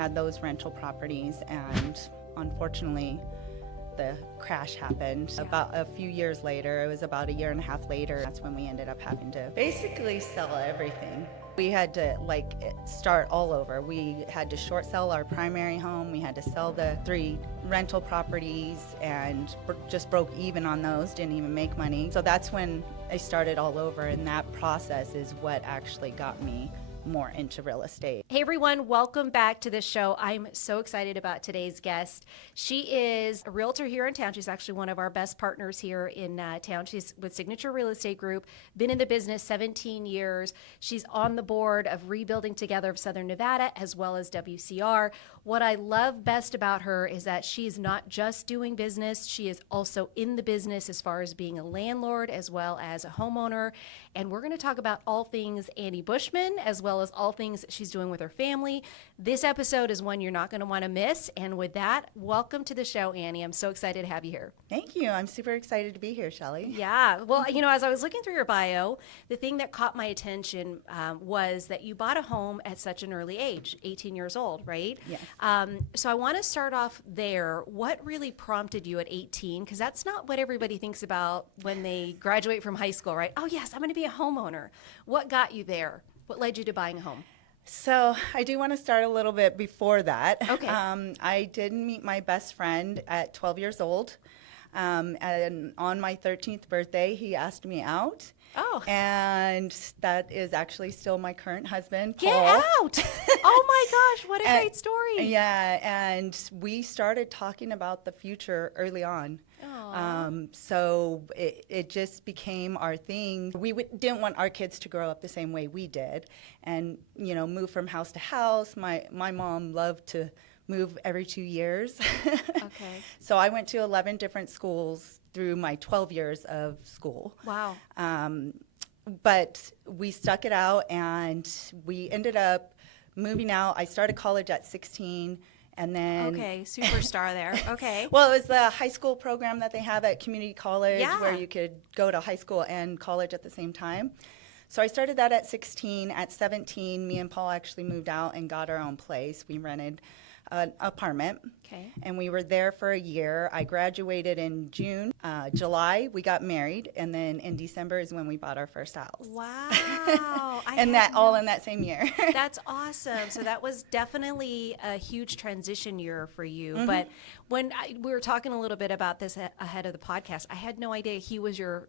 had those rental properties, and unfortunately, the crash happened about a few years later. It was about a year and a half later. That's when we ended up having to basically sell everything. We had to start all over. We had to short sell our primary home. We had to sell the 3 rental properties and just broke even on those, didn't even make money. So that's when I started all over, and that process is what actually got me more into real estate. Hey everyone, welcome back to the show. I'm so excited about today's guest. She is a realtor here in town. She's actually one of our best partners here in town. She's with Signature Real Estate Group, been in the business 17 years. She's on the board of Rebuilding Together of Southern Nevada as well as WCR. What I love best about her is that she's not just doing business, she is also in the business as far as being a landlord as well as a homeowner. And we're going to talk about all things Annie Bushman as well as all things that she's doing with her family. This episode is one you're not going to want to miss. And with that, welcome to the show, Annie. I'm so excited to have you here. Thank you. I'm super excited to be here, Shelley. Yeah. Well, as I was looking through your bio, the thing that caught my attention was that you bought a home at such an early age, 18 years old, right? Yes. So I want to start off there. What really prompted you at 18? Because that's not what everybody thinks about when they graduate from high school, right? Oh, yes, I'm going to be a homeowner. What got you there? What led you to buying a home? So I do want to start a little bit before that. Okay. I did meet my best friend at 12 years old. And on my 13th birthday, he asked me out. Oh. And that is actually still my current husband, Paul. Get out! Oh my gosh, what a great story. Yeah, and we started talking about the future early on. So it just became our thing. We didn't want our kids to grow up the same way we did and, move from house to house. My mom loved to move every 2 years. Okay. So I went to 11 different schools through my 12 years of school. Wow. But we stuck it out, and we ended up moving out. I started college at 16, and then... Okay, superstar there. Okay. Well, it was the high school program that they have at community college, Yeah. where you could go to high school and college at the same time. So I started that at 16. At 17, me and Paul actually moved out and got our own place. We rented an apartment. Okay. And we were there for a year. I graduated in June. July, we got married. And then in December is when we bought our first house. Wow. And that all in that same year. That's awesome. So that was definitely a huge transition year for you. Mm-hmm. But when we were talking a little bit about this ahead of the podcast, I had no idea he was your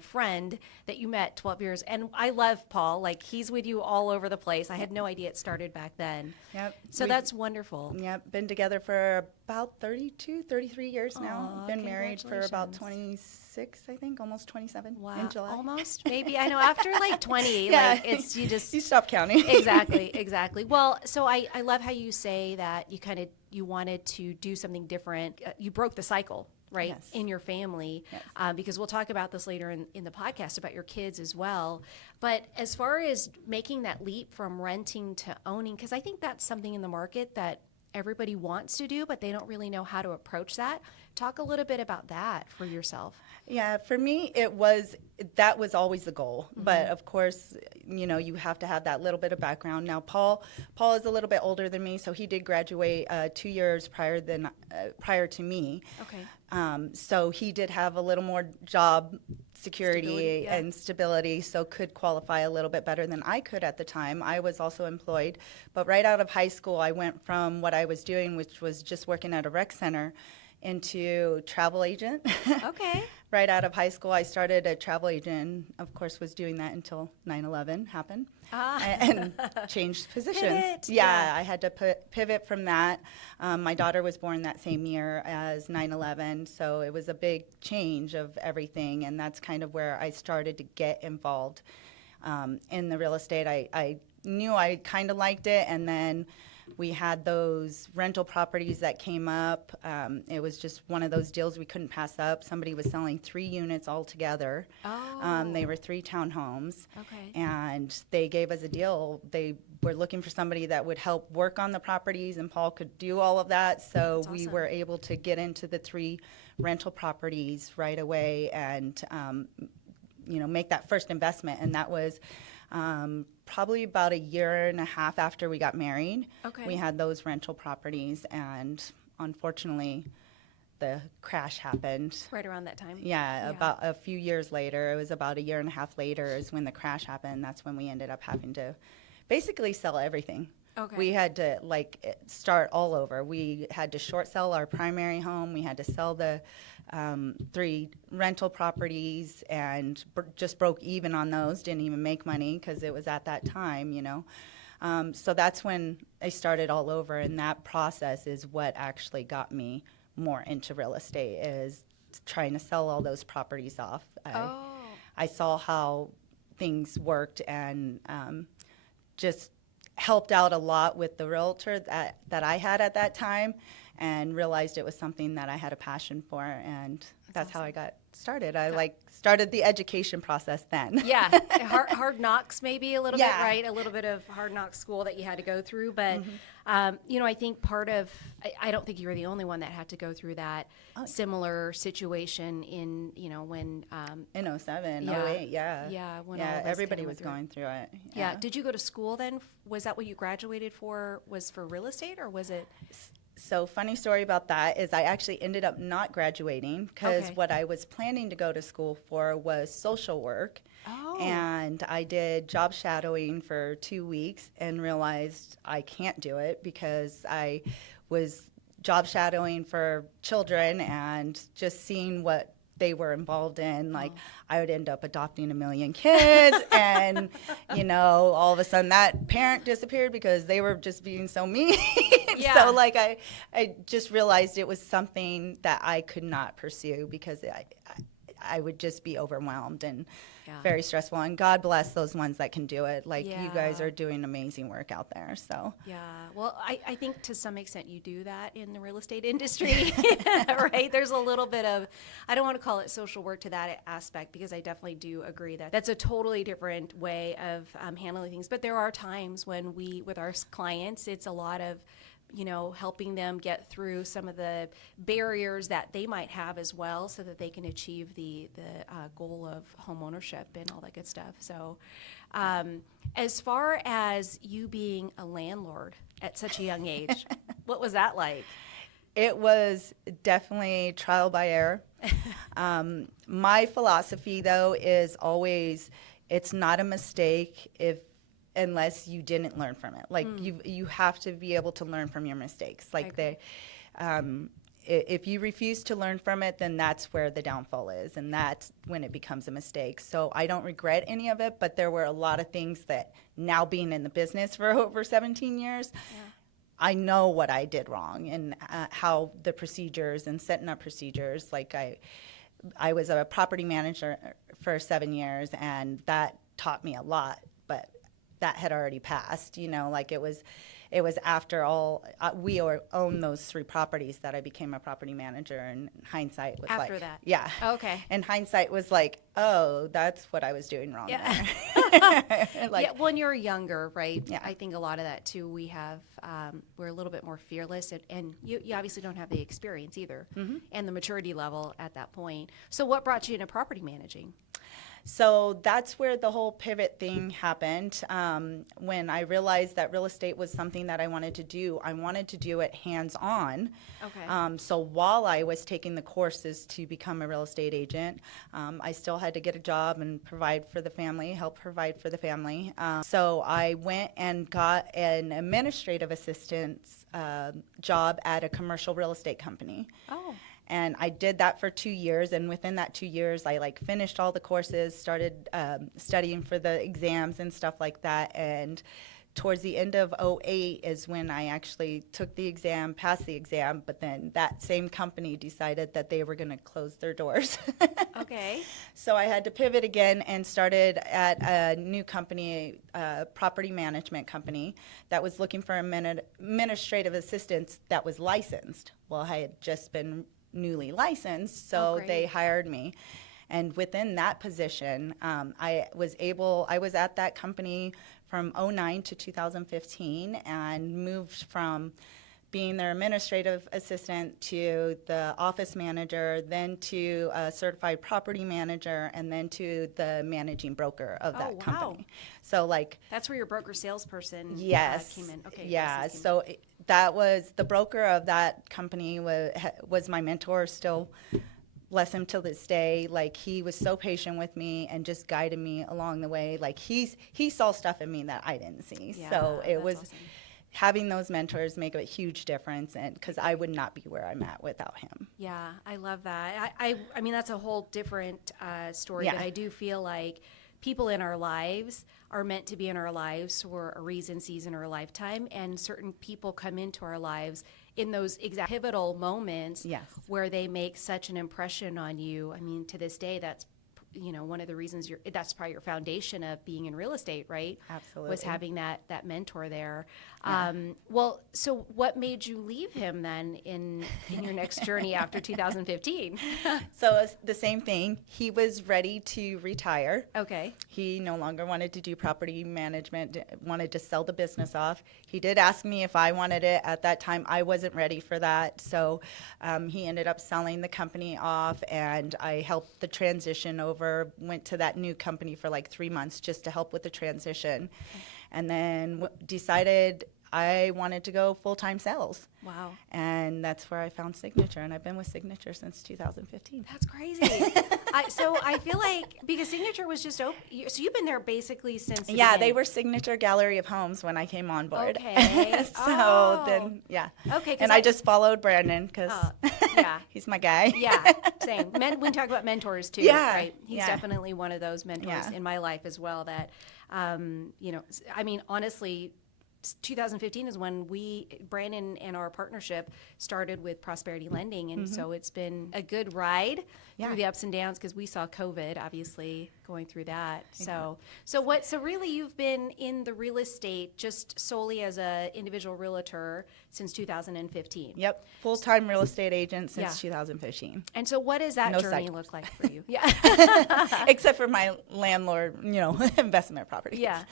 friend that you met 12 years. And I love Paul. Like, he's with you all over the place. I had no idea it started back then. Yep. So that's wonderful. Yep. Been together for about 32, 33 years now. Been married for about 26, I think, almost 27 in July. Almost, maybe. I know after like 20, Yeah. it's you just... You stop counting. Exactly. Well, so I love how you say that you wanted to do something different. You broke the cycle, right, Yes. in your family, Yes. because we'll talk about this later in the podcast about your kids as well. But as far as making that leap from renting to owning, because I think that's something in the market that everybody wants to do, but they don't really know how to approach that. Talk a little bit about that for yourself. Yeah, for me, that was always the goal. Mm-hmm. But of course, you have to have that little bit of background. Now, Paul is a little bit older than me, so he did graduate 2 years prior to me. Okay. So he did have a little more job security yeah. and stability, so could qualify a little bit better than I could at the time. I was also employed, but right out of high school, I went from what I was doing, which was just working at a rec center, into travel agent. Okay. Right out of high school, I started a travel agent. Of course, was doing that until 9/11 happened and changed positions. Pivot. Yeah, I had to pivot from that. My daughter was born that same year as 9/11, so it was a big change of everything, and that's kind of where I started to get involved in the real estate. I knew I kind of liked it, and then we had those rental properties that came up. It was just one of those deals we couldn't pass up. Somebody was selling 3 units all together. Oh. They were 3 townhomes. Okay. And they gave us a deal. They were looking for somebody that would help work on the properties, and Paul could do all of that. So That's we awesome. were able to get into the 3 rental properties right away and make that first investment. And that was probably about a year and a half after we got married. Okay. We had those rental properties, and unfortunately, the crash happened. Right around that time. Yeah, about a few years later. It was about a year and a half later is when the crash happened. That's when we ended up having to basically sell everything. Okay. We had to start all over. We had to short sell our primary home. We had to sell the 3 rental properties and just broke even on those. Didn't even make money because it was at that time, So that's when I started all over, and that process is what actually got me more into real estate, is trying to sell all those properties off. I saw how things worked, and just helped out a lot with the realtor that I had at that time, and realized it was something that I had a passion for, and that's how I got started. I started the education process then. Yeah, hard knocks maybe a little bit, right? A little bit of hard knocks school that you had to go through. But, I think part of, I don't think you were the only one that had to go through that similar situation in, when. In 07, 08, yeah. Yeah, when yeah, all of us everybody kinda was went going through it. Yeah. Did you go to school then? Was that what you graduated for, was for real estate, or was it? So funny story about that is I actually ended up not graduating because what I was planning to go to school for was social work. And I did job shadowing for 2 weeks and realized I can't do it because I was job shadowing for children and just seeing what they were involved in. I would end up adopting 1 million kids and, all of a sudden that parent disappeared because they were just being so mean. So I just realized it was something that I could not pursue because I would just be overwhelmed and very stressful. And God bless those ones that can do it. You guys are doing amazing work out there. So well, I think to some extent you do that in the real estate industry, right? There's a little bit of, I don't want to call it social work to that aspect, because I definitely do agree that that's a totally different way of handling things. But there are times when with our clients, it's a lot of helping them get through some of the barriers that they might have as well, so that they can achieve the goal of home ownership and all that good stuff. So as far as you being a landlord at such a young age, what was that like? It was definitely trial by error. My philosophy, though, is always it's not a mistake unless you didn't learn from it. You have to be able to learn from your mistakes. If you refuse to learn from it, then that's where the downfall is, and that's when it becomes a mistake. So I don't regret any of it, but there were a lot of things that, now being in the business for over 17 years, I know what I did wrong and how the procedures and setting up procedures. I was a property manager for 7 years, and that taught me a lot, but that had already passed, it was after all, we owned those 3 properties that I became a property manager, and hindsight was after that. Yeah. Okay. And hindsight was oh, that's what I was doing wrong there. When you're younger, right? Yeah. I think a lot of that too, we have, we're a little bit more fearless, and you obviously don't have the experience either, and the maturity level at that point. So what brought you into property managing? So that's where the whole pivot thing happened. When I realized that real estate was something that I wanted to do, I wanted to do it hands-on. Okay. So while I was taking the courses to become a real estate agent, I still had to get a job and help provide for the family. So I went and got an administrative assistant's job at a commercial real estate company. Oh. And I did that for 2 years, and within that 2 years, I finished all the courses, started studying for the exams and stuff like that. And towards the end of 08 is when I actually took the exam, passed the exam, but then that same company decided that they were going to close their doors. Okay. So I had to pivot again and started at a new company, a property management company that was looking for administrative assistants that was licensed. Well, I had just been newly licensed, so they hired me. And within that position, I was at that company from 09 to 2015 and moved from being their administrative assistant to the office manager, then to a certified property manager, and then to the managing broker of that company. So like that's where your broker salesperson yes, came in. Okay. yeah. So that was the broker of that company was my mentor still. Bless him till this day. Like he was so patient with me and just guided me along the way. Like he saw stuff in me that I didn't see. Yeah, so it was awesome. Having those mentors make a huge difference, and because I would not be where I'm at without him. Yeah, I love that. I mean, that's a whole different story, Yeah. but I do feel like people in our lives are meant to be in our lives for a reason, season, or a lifetime, and certain people come into our lives in those exact pivotal moments Yes. where they make such an impression on you. I mean, to this day, that's one of the reasons that's probably your foundation of being in real estate, right? Absolutely. Was having that mentor there. Yeah. Well, so what made you leave him then in your next journey after 2015? So it's the same thing. He was ready to retire. Okay. He no longer wanted to do property management, wanted to sell the business off. He did ask me if I wanted it. At that time, I wasn't ready for that. So he ended up selling the company off, and I helped the transition over, went to that new company for like 3 months just to help with the transition. And then decided I wanted to go full-time sales. Wow. And that's where I found Signature, and I've been with Signature since 2015. That's crazy. So I feel like, because Signature was just open, so you've been there basically since the Yeah, beginning. they were Signature Gallery of Homes when I came on board. Okay. Then, yeah. Okay. And I just followed Brandon because yeah. he's my guy. Yeah, same. We talk about mentors too, Yeah, right? He's yeah. definitely one of those mentors Yeah. in my life as well that, I mean, honestly, 2015 is when Brandon and our partnership started with Prosperity Lending. And so it's been a good ride through the ups and downs, because we saw COVID, obviously, going through that. So really you've been in the real estate just solely as a individual realtor since 2015. Yep, full-time real estate agent since Yeah. 2015. And so what does that No journey side. look like for you? Yeah. Except for my landlord, investment properties. Yeah.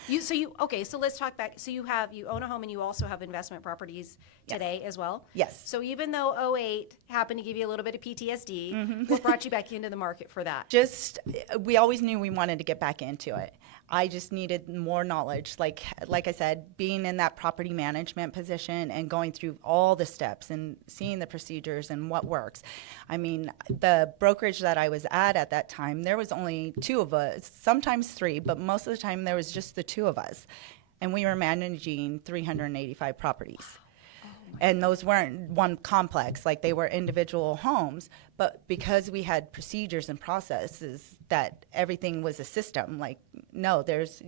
So let's talk back. So you own a home and you also have investment properties today as well? Yes. So even though 2008 happened to give you a little bit of PTSD, what brought you back into the market for that? We always knew we wanted to get back into it. I just needed more knowledge. Like I said, being in that property management position and going through all the steps and seeing the procedures and what works. I mean, the brokerage that I was at that time, there was only 2 of us, sometimes 3, but most of the time there was just the 2 of us. And we were managing 385 properties. And those weren't one complex, like they were individual homes, but because we had procedures and processes that everything was a system, like, no, there's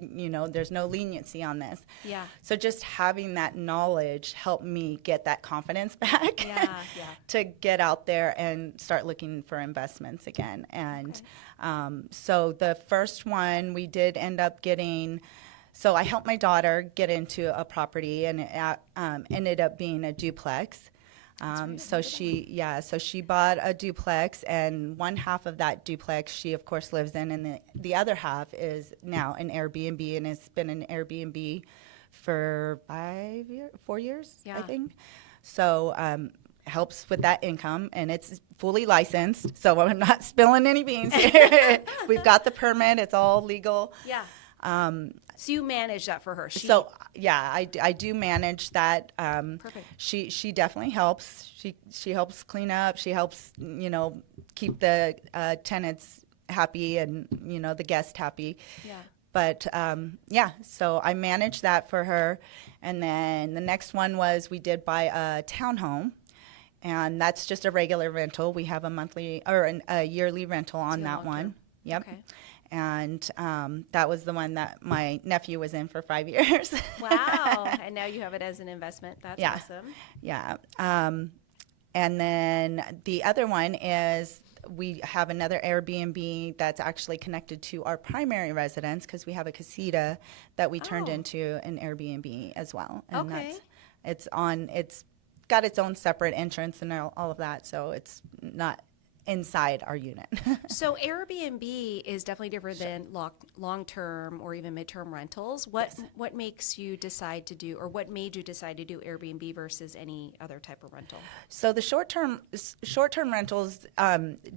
no leniency on this. Yeah. So just having that knowledge helped me get that confidence back to get out there and start looking for investments again. And so the first one we did end up getting. So I helped my daughter get into a property, and it ended up being a duplex. So she bought a duplex, and one half of that duplex she of course lives in, and the other half is now an Airbnb, and it's been an Airbnb for 4 years, I think. So helps with that income, and it's fully licensed, so I'm not spilling any beans here. We've got the permit; it's all legal. Yeah. So you manage that for her. I do manage that. Perfect. She definitely helps. She helps clean up. She helps keep the tenants happy and the guests happy. Yeah. But so I managed that for her, and then the next one was we did buy a townhome. And that's just a regular rental. We have a monthly or a yearly rental on that one. Yep. Okay. And that was the one that my nephew was in for 5 years. Wow. And now you have it as an investment. That's awesome. Yeah. And then the other one is we have another Airbnb that's actually connected to our primary residence, because we have a casita that we turned into an Airbnb as well. And it's got its own separate entrance and all of that, so it's not inside our unit. So Airbnb is definitely different than long-term or even midterm rentals. What makes you decide to do, or what made you decide to do Airbnb versus any other type of rental? So the short-term rentals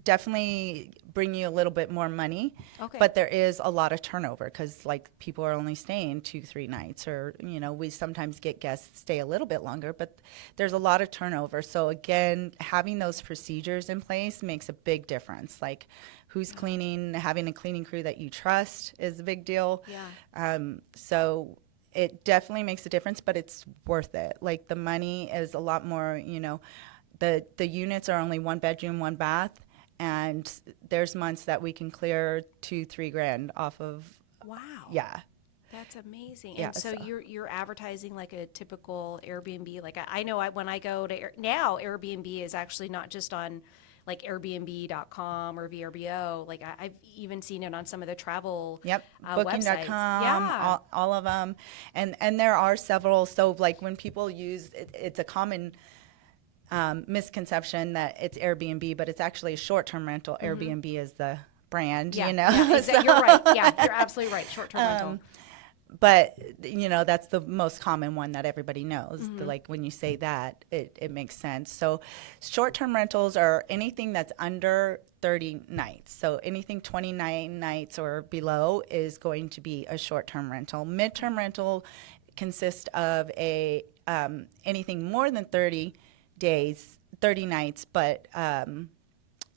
definitely bring you a little bit more money, Okay. but there is a lot of turnover because like people are only staying 2-3 nights, or we sometimes get guests stay a little bit longer, but there's a lot of turnover. So again, having those procedures in place makes a big difference. Like who's cleaning, having a cleaning crew that you trust is a big deal. Yeah. So it definitely makes a difference, but it's worth it. Like the money is a lot more, the units are only 1 bedroom, 1 bath, and there's months that we can clear 2-3 grand off of. Wow. Yeah. That's amazing. Yeah, And so so- you're advertising like a typical Airbnb. Like I know when I go to now, Airbnb is actually not just on like Airbnb.com or VRBO. Like I've even seen it on some of the travel Yep, websites. Booking.com, Yeah. all of them, and there are several. So like when people use it, it's a common misconception that it's Airbnb, but it's actually a short-term rental. Airbnb is the brand, Yeah. So- You're right. Yeah, you're absolutely right. Short-term rental. But that's the most common one that everybody knows. Like when you say that, it makes sense. So short-term rentals are anything that's under 30 nights. So anything 29 nights or below is going to be a short-term rental. Midterm rental consists of a anything more than 30 days, 30 nights, but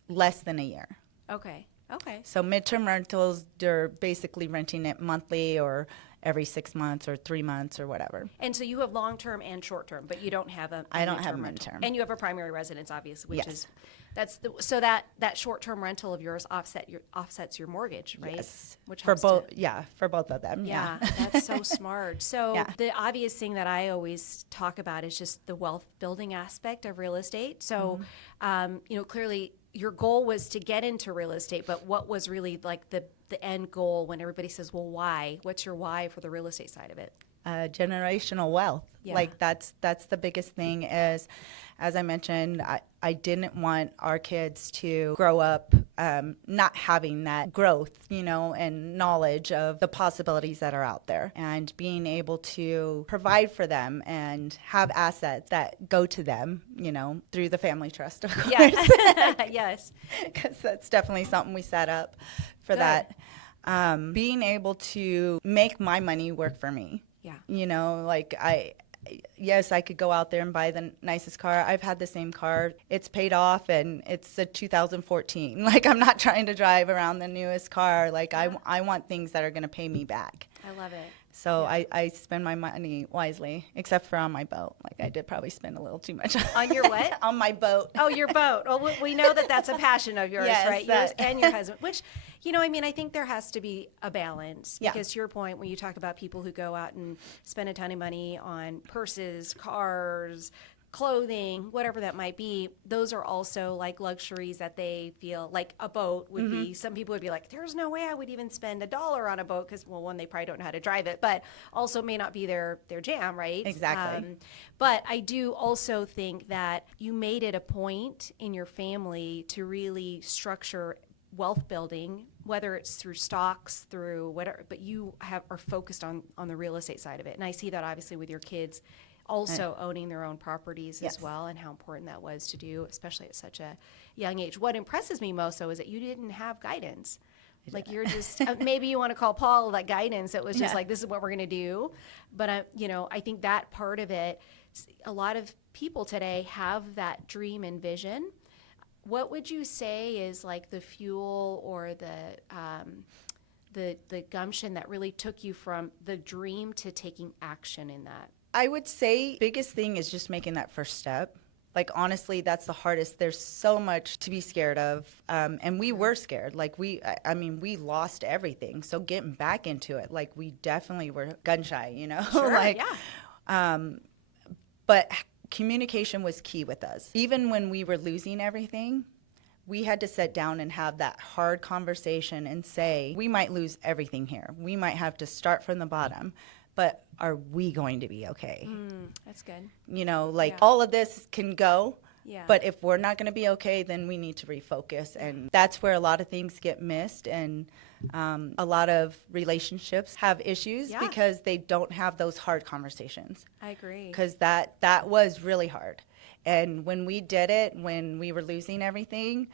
less than a year. Okay. So midterm rentals, they're basically renting it monthly or every 6 months or 3 months or whatever. And so you have long-term and short-term, but you don't have a I don't have midterm rental. midterm. And you have a primary residence, obviously, which Yes. is so that short-term rental of yours offsets your mortgage, right? Yes. Which For helps both, for both of them. Yeah, that's so smart. So Yeah. the obvious thing that I always talk about is just the wealth building aspect of real estate. So, clearly your goal was to get into real estate, but what was really like the end goal when everybody says, well, why? What's your why for the real estate side of it? Generational wealth. Yeah. Like that's the biggest thing is, as I mentioned, I didn't want our kids to grow up not having that growth, and knowledge of the possibilities that are out there, and being able to provide for them and have assets that go to them, through the family trust, of course. Yeah. Yes. Because that's definitely something we set up for Good. that. Being able to make my money work for me. Yeah. Like yes, I could go out there and buy the nicest car. I've had the same car. It's paid off and it's a 2014. Like I'm not trying to drive around the newest car. Like I want things that are going to pay me back. I love it. So Yeah. I spend my money wisely, except for on my boat. Like I did probably spend a little too much. On your what? On my boat. Oh, your boat. Well, we know that that's a passion of yours, Yes, right? Yours that- and your husband, which, I think there has to be a balance. Yeah. Because to your point, when you talk about people who go out and spend a ton of money on purses, cars, clothing, whatever that might be, those are also like luxuries that they feel like a boat would be. Some people would be like, there's no way I would even spend $1 on a boat because, well, one, they probably don't know how to drive it, but also may not be their jam, right? Exactly. But I do also think that you made it a point in your family to really structure wealth building, whether it's through stocks, through whatever, but you are focused on the real estate side of it. And I see that obviously with your kids also owning their own properties Yes. as well, and how important that was to do, especially at such a young age. What impresses me most, though, is that you didn't have guidance. Like you're just, maybe you want to call Paul that guidance. It was just Yeah. like, this is what we're going to do. But, I think that part of it, a lot of people today have that dream and vision. What would you say is like the fuel or the gumption that really took you from the dream to taking action in that? I would say biggest thing is just making that first step. Like, honestly, that's the hardest. There's so much to be scared of. And we were scared. Like, we lost everything. So getting back into it, like, we definitely were gun shy, Sure, like, yeah. but communication was key with us. Even when we were losing everything, we had to sit down and have that hard conversation and say, we might lose everything here. We might have to start from the bottom. But are we going to be okay? That's good. Like Yeah. all of this can go, Yeah. But if we're not going to be okay, then we need to refocus. And that's where a lot of things get missed. And a lot of relationships have issues because they don't have those hard conversations. I agree. Because that was really hard. And when we did it, when we were losing everything,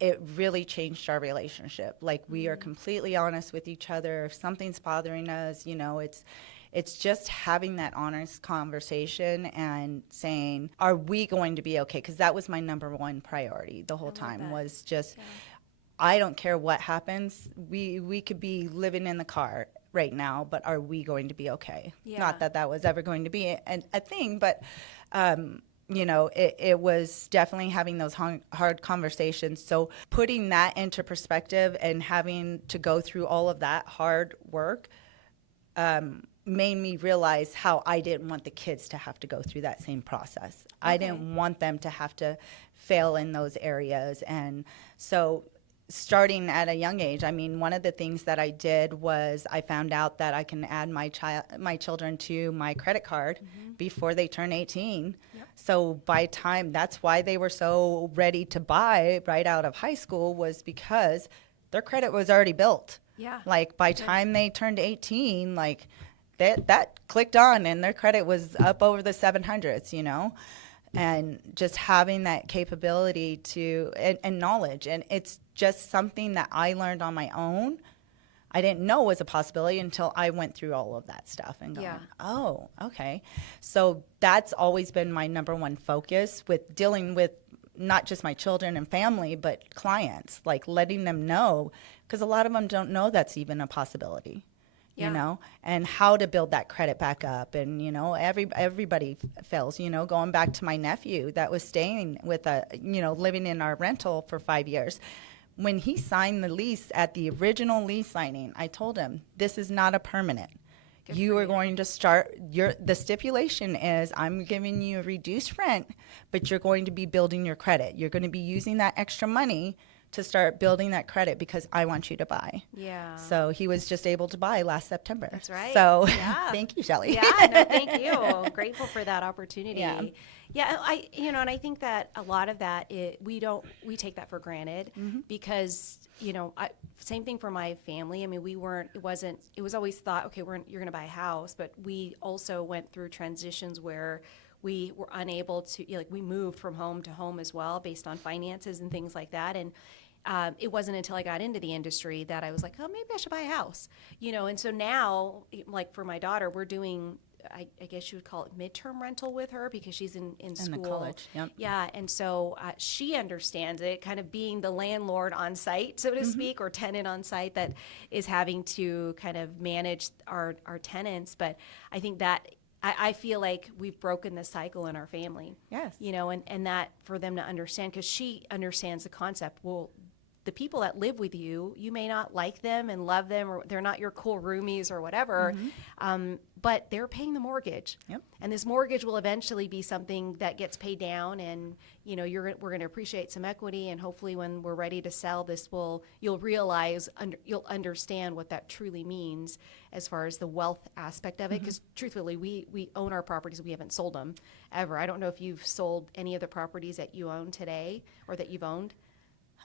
it really changed our relationship. Like, we are completely honest with each other. If something's bothering us, you know, it's just having that honest conversation and saying, are we going to be okay? Because that was my number one priority the whole time, was just, I don't care what happens. We could be living in the car right now, but are we going to be okay? Yeah. Not that that was ever going to be a thing, but you know, it was definitely having those hard conversations. So putting that into perspective and having to go through all of that hard work made me realize how I didn't want the kids to have to go through that same process. Okay. I didn't want them to have to fail in those areas. And so starting at a young age, I mean, one of the things that I did was I found out that I can add my children to my credit card before they turn 18. Yep. So by time, that's why they were so ready to buy right out of high school, was because their credit was already built. Yeah. Like, by time they turned 18, like that clicked on and their credit was up over the 700s, you know? And just having that capability to, and knowledge. And it's just something that I learned on my own. I didn't know was a possibility until I went through all of that stuff and going, oh, okay. So that's always been my number one focus with dealing with not just my children and family, but clients, like letting them know, because a lot of them don't know that's even a possibility. You know, and how to build that credit back up. And, you know, everybody fails, you know, going back to my nephew that was staying with living in our rental for 5 years. When he signed the lease at the original lease signing, I told him, this is not a permanent. You are going to start, the stipulation is I'm giving you a reduced rent, but you're going to be building your credit. You're going to be using that extra money to start building that credit because I want you to buy. Yeah. So he was just able to buy last September. That's right. So thank you, Shelley. Yeah, no, thank you. I'm grateful for that opportunity. Yeah, and I think that a lot of that, we take that for granted because, you know, same thing for my family. I mean, it was always thought, okay, you're going to buy a house, but we also went through transitions where we were unable to, we moved from home to home as well based on finances and things like that. And it wasn't until I got into the industry that I was like, oh, maybe I should buy a house, you know. And so now, like for my daughter, we're doing, I guess you would call it midterm rental with her because she's in school. In the college, yep. Yeah, and so she understands it, kind of being the landlord on site, so to speak, or tenant on site that is having to kind of manage our tenants. But I think that I feel like we've broken the cycle in our family. Yes. You know, and that for them to understand, because she understands the concept. Well, the people that live with you, you may not like them and love them, or they're not your cool roomies or whatever, but they're paying the mortgage. Yep. And this mortgage will eventually be something that gets paid down, and you know we're going to appreciate some equity, and hopefully when we're ready to sell this, you'll realize you'll understand what that truly means as far as the wealth aspect of it. Because truthfully, we own our properties, we haven't sold them ever. I don't know if you've sold any of the properties that you own today or that you've owned.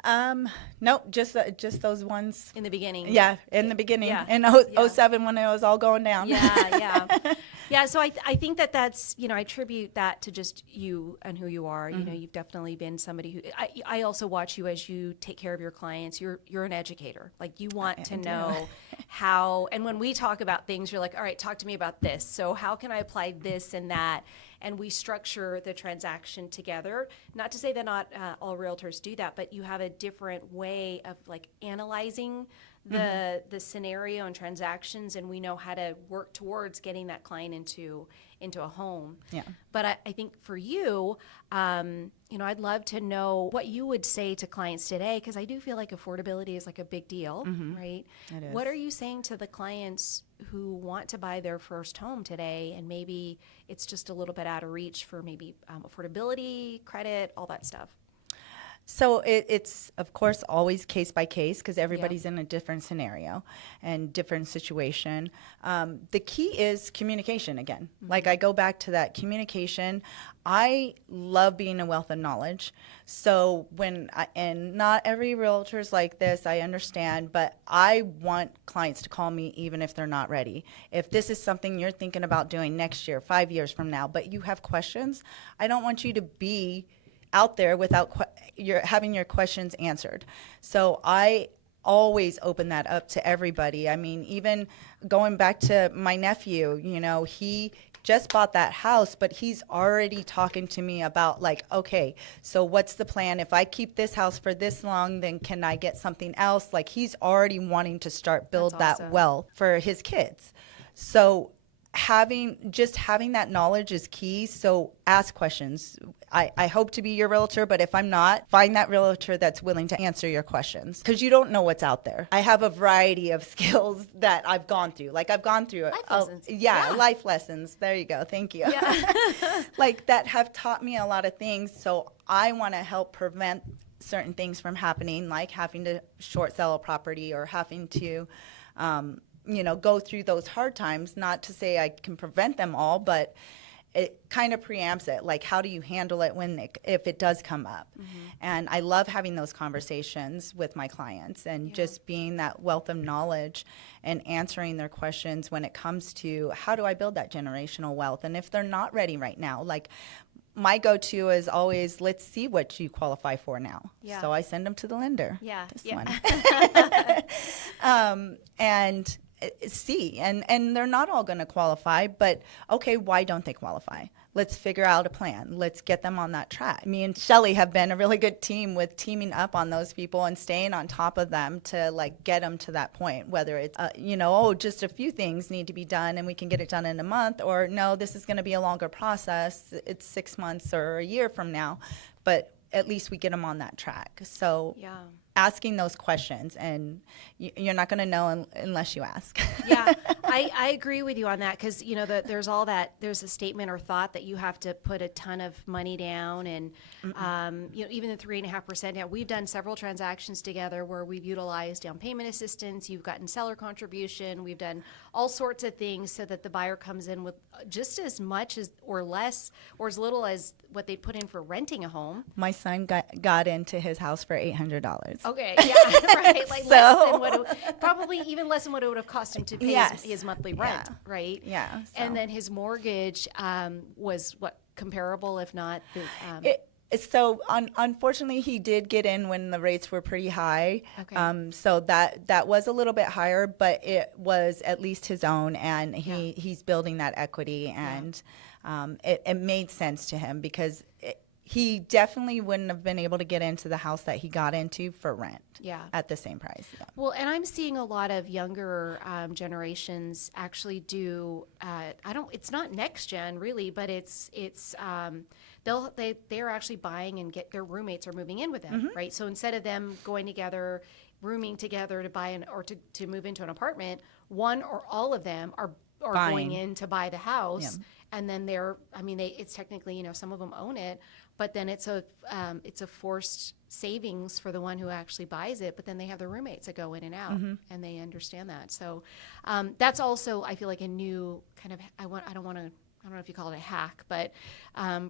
No, just those ones in the beginning. Yeah, in the beginning. Yeah. In 07 when it was all going down. Yeah. So I think that's, you know, I attribute that to just you and who you are. You know, you've definitely been somebody who, I also watch you as you take care of your clients. You're an educator. Like, you want to know how, and when we talk about things, you're like, all right, talk to me about this. So how can I apply this and that? And we structure the transaction together. Not to say that not all realtors do that, but you have a different way of like analyzing the scenario and transactions, and we know how to work towards getting that client into a home. Yeah. But I think for you, you know, I'd love to know what you would say to clients today, because I do feel like affordability is like a big deal, right? It is. What are you saying to the clients who want to buy their first home today, and maybe it's just a little bit out of reach for maybe affordability, credit, all that stuff? So it's, of course, always case by case because everybody's in a different scenario and different situation. The key is communication again. Like I go back to that communication. I love being a wealth of knowledge. So and not every realtor is like this, I understand, but I want clients to call me even if they're not ready. If this is something you're thinking about doing next year, 5 years from now, but you have questions, I don't want you to be out there without having your questions answered. So I always open that up to everybody. I mean, even going back to my nephew, he just bought that house, but he's already talking to me about like, okay, so what's the plan? If I keep this house for this long, then can I get something else? Like he's already wanting to start build that wealth for his kids. So having that knowledge is key. So ask questions. I hope to be your realtor, but if I'm not, find that realtor that's willing to answer your questions because you don't know what's out there. I have a variety of skills that I've gone through. Like I've gone through life lessons. Life lessons. There you go. Thank you. Yeah. Like that have taught me a lot of things. So I want to help prevent certain things from happening, like having to short sell a property or having to go through those hard times. Not to say I can prevent them all, but it kind of preempts it. Like, how do you handle it if it does come up? And I love having those conversations with my clients and just being that wealth of knowledge and answering their questions when it comes to how do I build that generational wealth? And if they're not ready right now, like my go-to is always, let's see what you qualify for now. Yeah. So I send them to the lender. Yeah. This one. And see, and they're not all going to qualify, but okay, why don't they qualify? Let's figure out a plan. Let's get them on that track. Me and Shelly have been a really good team with teaming up on those people and staying on top of them to like get them to that point, whether it's, just a few things need to be done and we can get it done in a month, or no, this is going to be a longer process. It's 6 months or a year from now, but at least we get them on that track. So asking those questions, and you're not going to know unless you ask. Yeah, I agree with you on that because, there's a statement or thought that you have to put a ton of money down and, even the 3.5% down. We've done several transactions together where we've utilized down payment assistance. You've gotten seller contribution. We've done all sorts of things so that the buyer comes in with just as much as or less or as little as what they put in for renting a home. My son got into his house for $800. Okay, yeah, right. Like less than probably even less than what it would have cost him to pay his monthly rent, right? Yeah. So. And then his mortgage was what, comparable, if not? Unfortunately, he did get in when the rates were pretty high. Okay. So that was a little bit higher, but it was at least his own, and he's building that equity, and it made sense to him because he definitely wouldn't have been able to get into the house that he got into for rent at the same price. Yeah. Well, and I'm seeing a lot of younger generations actually do, it's not next gen really, but they're actually buying and their roommates are moving in with them, right? So instead of them going together, rooming together to buy to move into an apartment, one or all of them are going in to buy the house. Yeah. And then it's technically, some of them own it, but then it's a forced savings for the one who actually buys it. But then they have the roommates that go in and out, and they understand that. So that's also, I feel like, a new kind of, I don't know if you call it a hack, but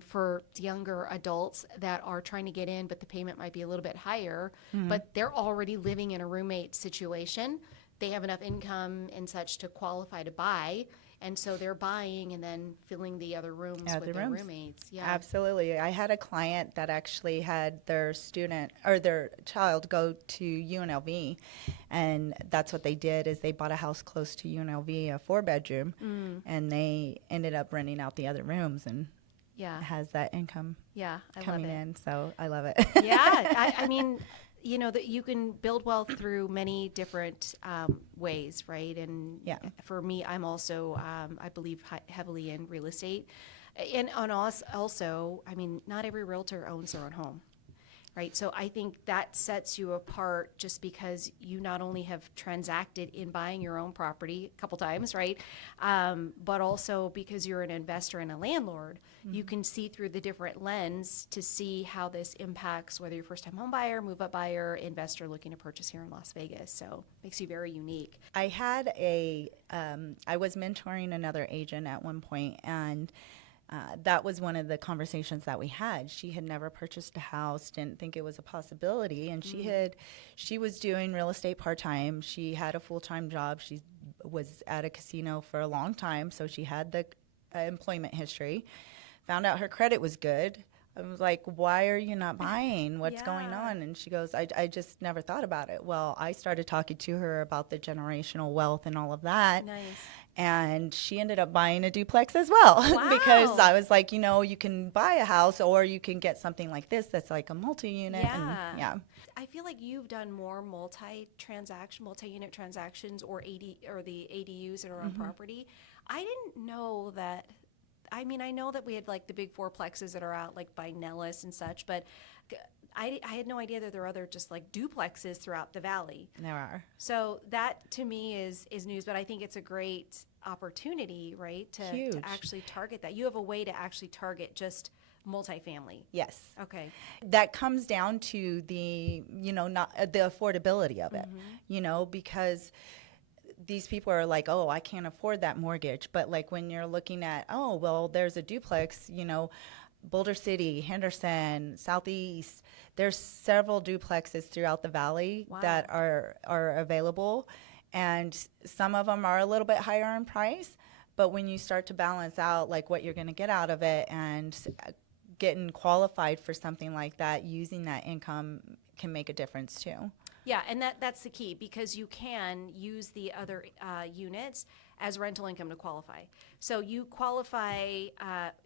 for younger adults that are trying to get in, but the payment might be a little bit higher, but they're already living in a roommate situation. They have enough income and such to qualify to buy. And so they're buying and then filling the other rooms with their roommates. Yeah, absolutely. I had a client that actually had their child go to UNLV, and that's what they did is they bought a house close to UNLV, a 4-bedroom, and they ended up renting out the other rooms, and it has that income coming in. So I love it. Yeah, I mean, that you can build wealth through many different ways, right? And for me, I'm also, I believe heavily in real estate. And on us also, I mean, not every realtor owns their own home. right? So I think that sets you apart just because you not only have transacted in buying your own property a couple times, right? But also because you're an investor and a landlord, you can see through the different lens to see how this impacts whether you're first time home buyer, move up buyer, investor looking to purchase here in Las Vegas. So makes you very unique. I had I was mentoring another agent at one point, and that was one of the conversations that we had. She had never purchased a house, didn't think it was a possibility, and she was doing real estate part-time. She had a full-time job. She was at a casino for a long time, so she had the employment history. Found out her credit was good. I was like, why are you not buying? What's going on? And she goes, I just never thought about it. Well, I started talking to her about the generational wealth and all of that. Nice. And she ended up buying a duplex as well. Wow. Because I was like, you can buy a house or you can get something like this that's like a multi-unit. Yeah. And I feel like you've done more multi-unit transactions or the ADUs that are on property. I didn't know that. I mean, I know that we had like the big fourplexes that are out like by Nellis and such, but I had no idea that there are other just like duplexes throughout the valley. there are. So that to me is news, but I think it's a great opportunity, right? To actually target that. You have a way to actually target just multifamily. Yes. Okay. That comes down to the, not the affordability of it, because these people are like, oh, I can't afford that mortgage. But like when you're looking at, oh, well, there's a duplex, Boulder City, Henderson, Southeast, there's several duplexes throughout the valley that are available. And some of them are a little bit higher in price. But when you start to balance out like what you're going to get out of it and getting qualified for something like that, using that income can make a difference too. Yeah, and that's the key because you can use the other units as rental income to qualify. So you qualify,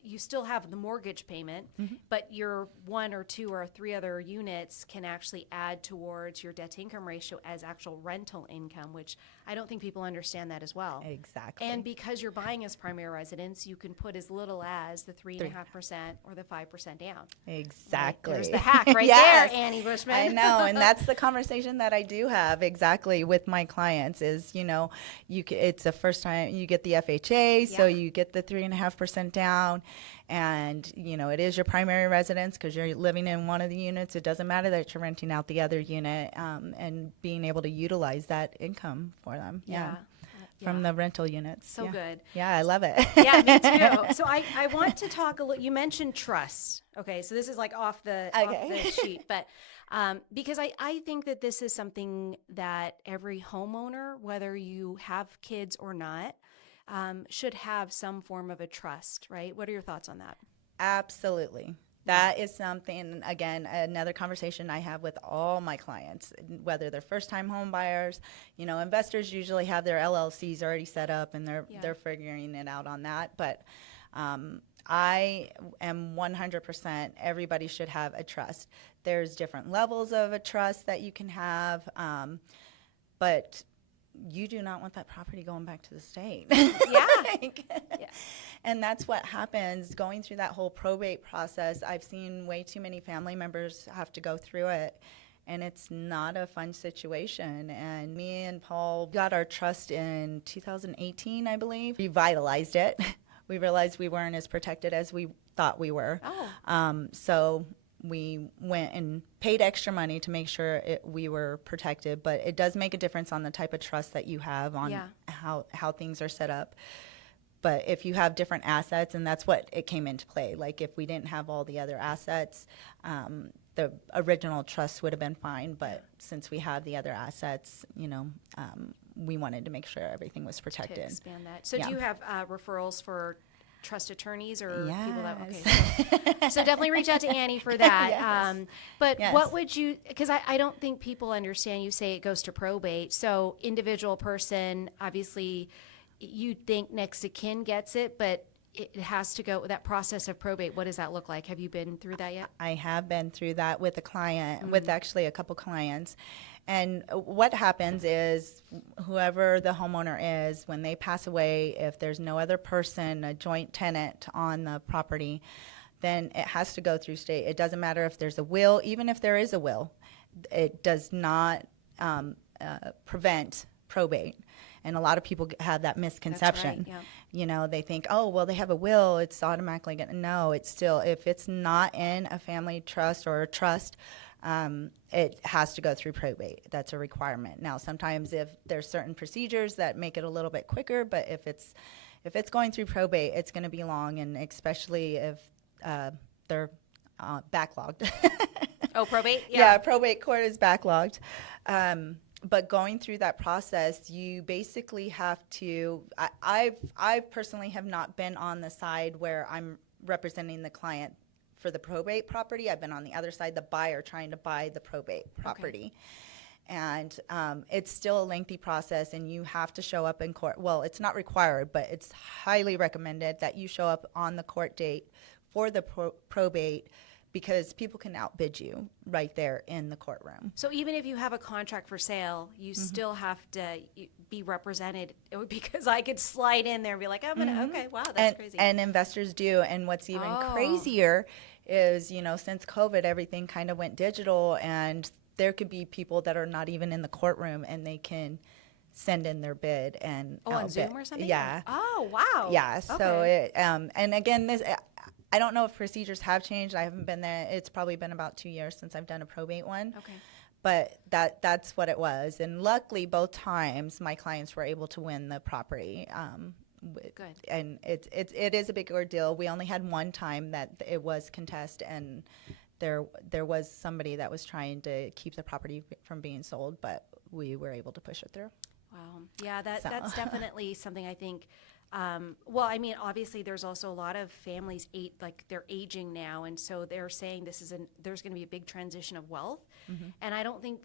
you still have the mortgage payment, but your one or two or three other units can actually add towards your debt to income ratio as actual rental income, which I don't think people understand that as well. Exactly. And because you're buying as primary residence, you can put as little as the 3.5% or the 5% down. Exactly. Right? There's the hack right Yes. there, Annie Bushman. I know, and that's the conversation that I do have exactly with my clients is, it's the first time you get the FHA, so you get the 3.5% down, and, it is your primary residence because you're living in one of the units. It doesn't matter that you're renting out the other unit, and being able to utilize that income for them. From the rental units. So good. Yeah, I love it. Yeah, me too. So I want to talk a little, you mentioned trust. Okay, so this is like off the sheet, but because I think that this is something that every homeowner, whether you have kids or not, should have some form of a trust, right? What are your thoughts on that? Absolutely. That is something, again, another conversation I have with all my clients, whether they're first-time home buyers. Investors usually have their LLCs already set up, and they're figuring it out on that. But I am 100%, everybody should have a trust. There's different levels of a trust that you can have, but you do not want that property going back to the state. Yeah. And that's what happens going through that whole probate process. I've seen way too many family members have to go through it, and it's not a fun situation. And me and Paul got our trust in 2018, I believe. Revitalized it. We realized we weren't as protected as we thought we were. So we went and paid extra money to make sure we were protected, but it does make a difference on the type of trust that you have on how things are set up. But if you have different assets, and that's what it came into play. Like if we didn't have all the other assets, the original trust would have been fine. But since we have the other assets, we wanted to make sure everything was protected. To expand that. So do you have referrals for trust attorneys or people that, okay. So definitely reach out to Annie for that. But what would you, because I don't think people understand, you say it goes to probate. So individual person, obviously you'd think next of kin gets it, but it has to go, that process of probate, what does that look like? Have you been through that yet? I have been through that with a client, with actually a couple clients. And what happens is whoever the homeowner is, when they pass away, if there's no other person, a joint tenant on the property, then it has to go through state. It doesn't matter if there's a will, even if there is a will, it does not prevent probate. And a lot of people have that misconception. That's right, You know, they think, oh, well, they have a will, it's automatically going to. No, it's still, if it's not in a family trust or a trust, it has to go through probate. That's a requirement. Now, sometimes if there's certain procedures that make it a little bit quicker, but if it's going through probate, it's going to be long, and especially if they're backlogged. Oh, probate? Yeah, probate court is backlogged. But going through that process, you basically have to. I personally have not been on the side where I'm representing the client for the probate property. I've been on the other side, the buyer trying to buy the probate property. Okay. And it's still a lengthy process, and you have to show up in court. Well, it's not required, but it's highly recommended that you show up on the court date for the probate, because people can outbid you right there in the courtroom. So even if you have a contract for sale, you still have to be represented, because I could slide in there and be like, I'm gonna, okay, wow, that's crazy. And investors do. And what's even crazier is, you know, since COVID, everything kind of went digital, and there could be people that are not even in the courtroom, and they can send in their bid and on Zoom or something? Yeah. Oh, wow. Yeah. So okay. And again, this. I don't know if procedures have changed. I haven't been there. It's probably been about 2 years since I've done a probate one. Okay. But that's what it was. And luckily, both times, my clients were able to win the property. Good. And it is a big ordeal. We only had one time that it was contest, and there was somebody that was trying to keep the property from being sold, but we were able to push it through. Wow. Yeah, that's definitely something I think. Well, I mean, obviously, there's also a lot of families they're aging now, and so they're saying there's going to be a big transition of wealth, and I don't think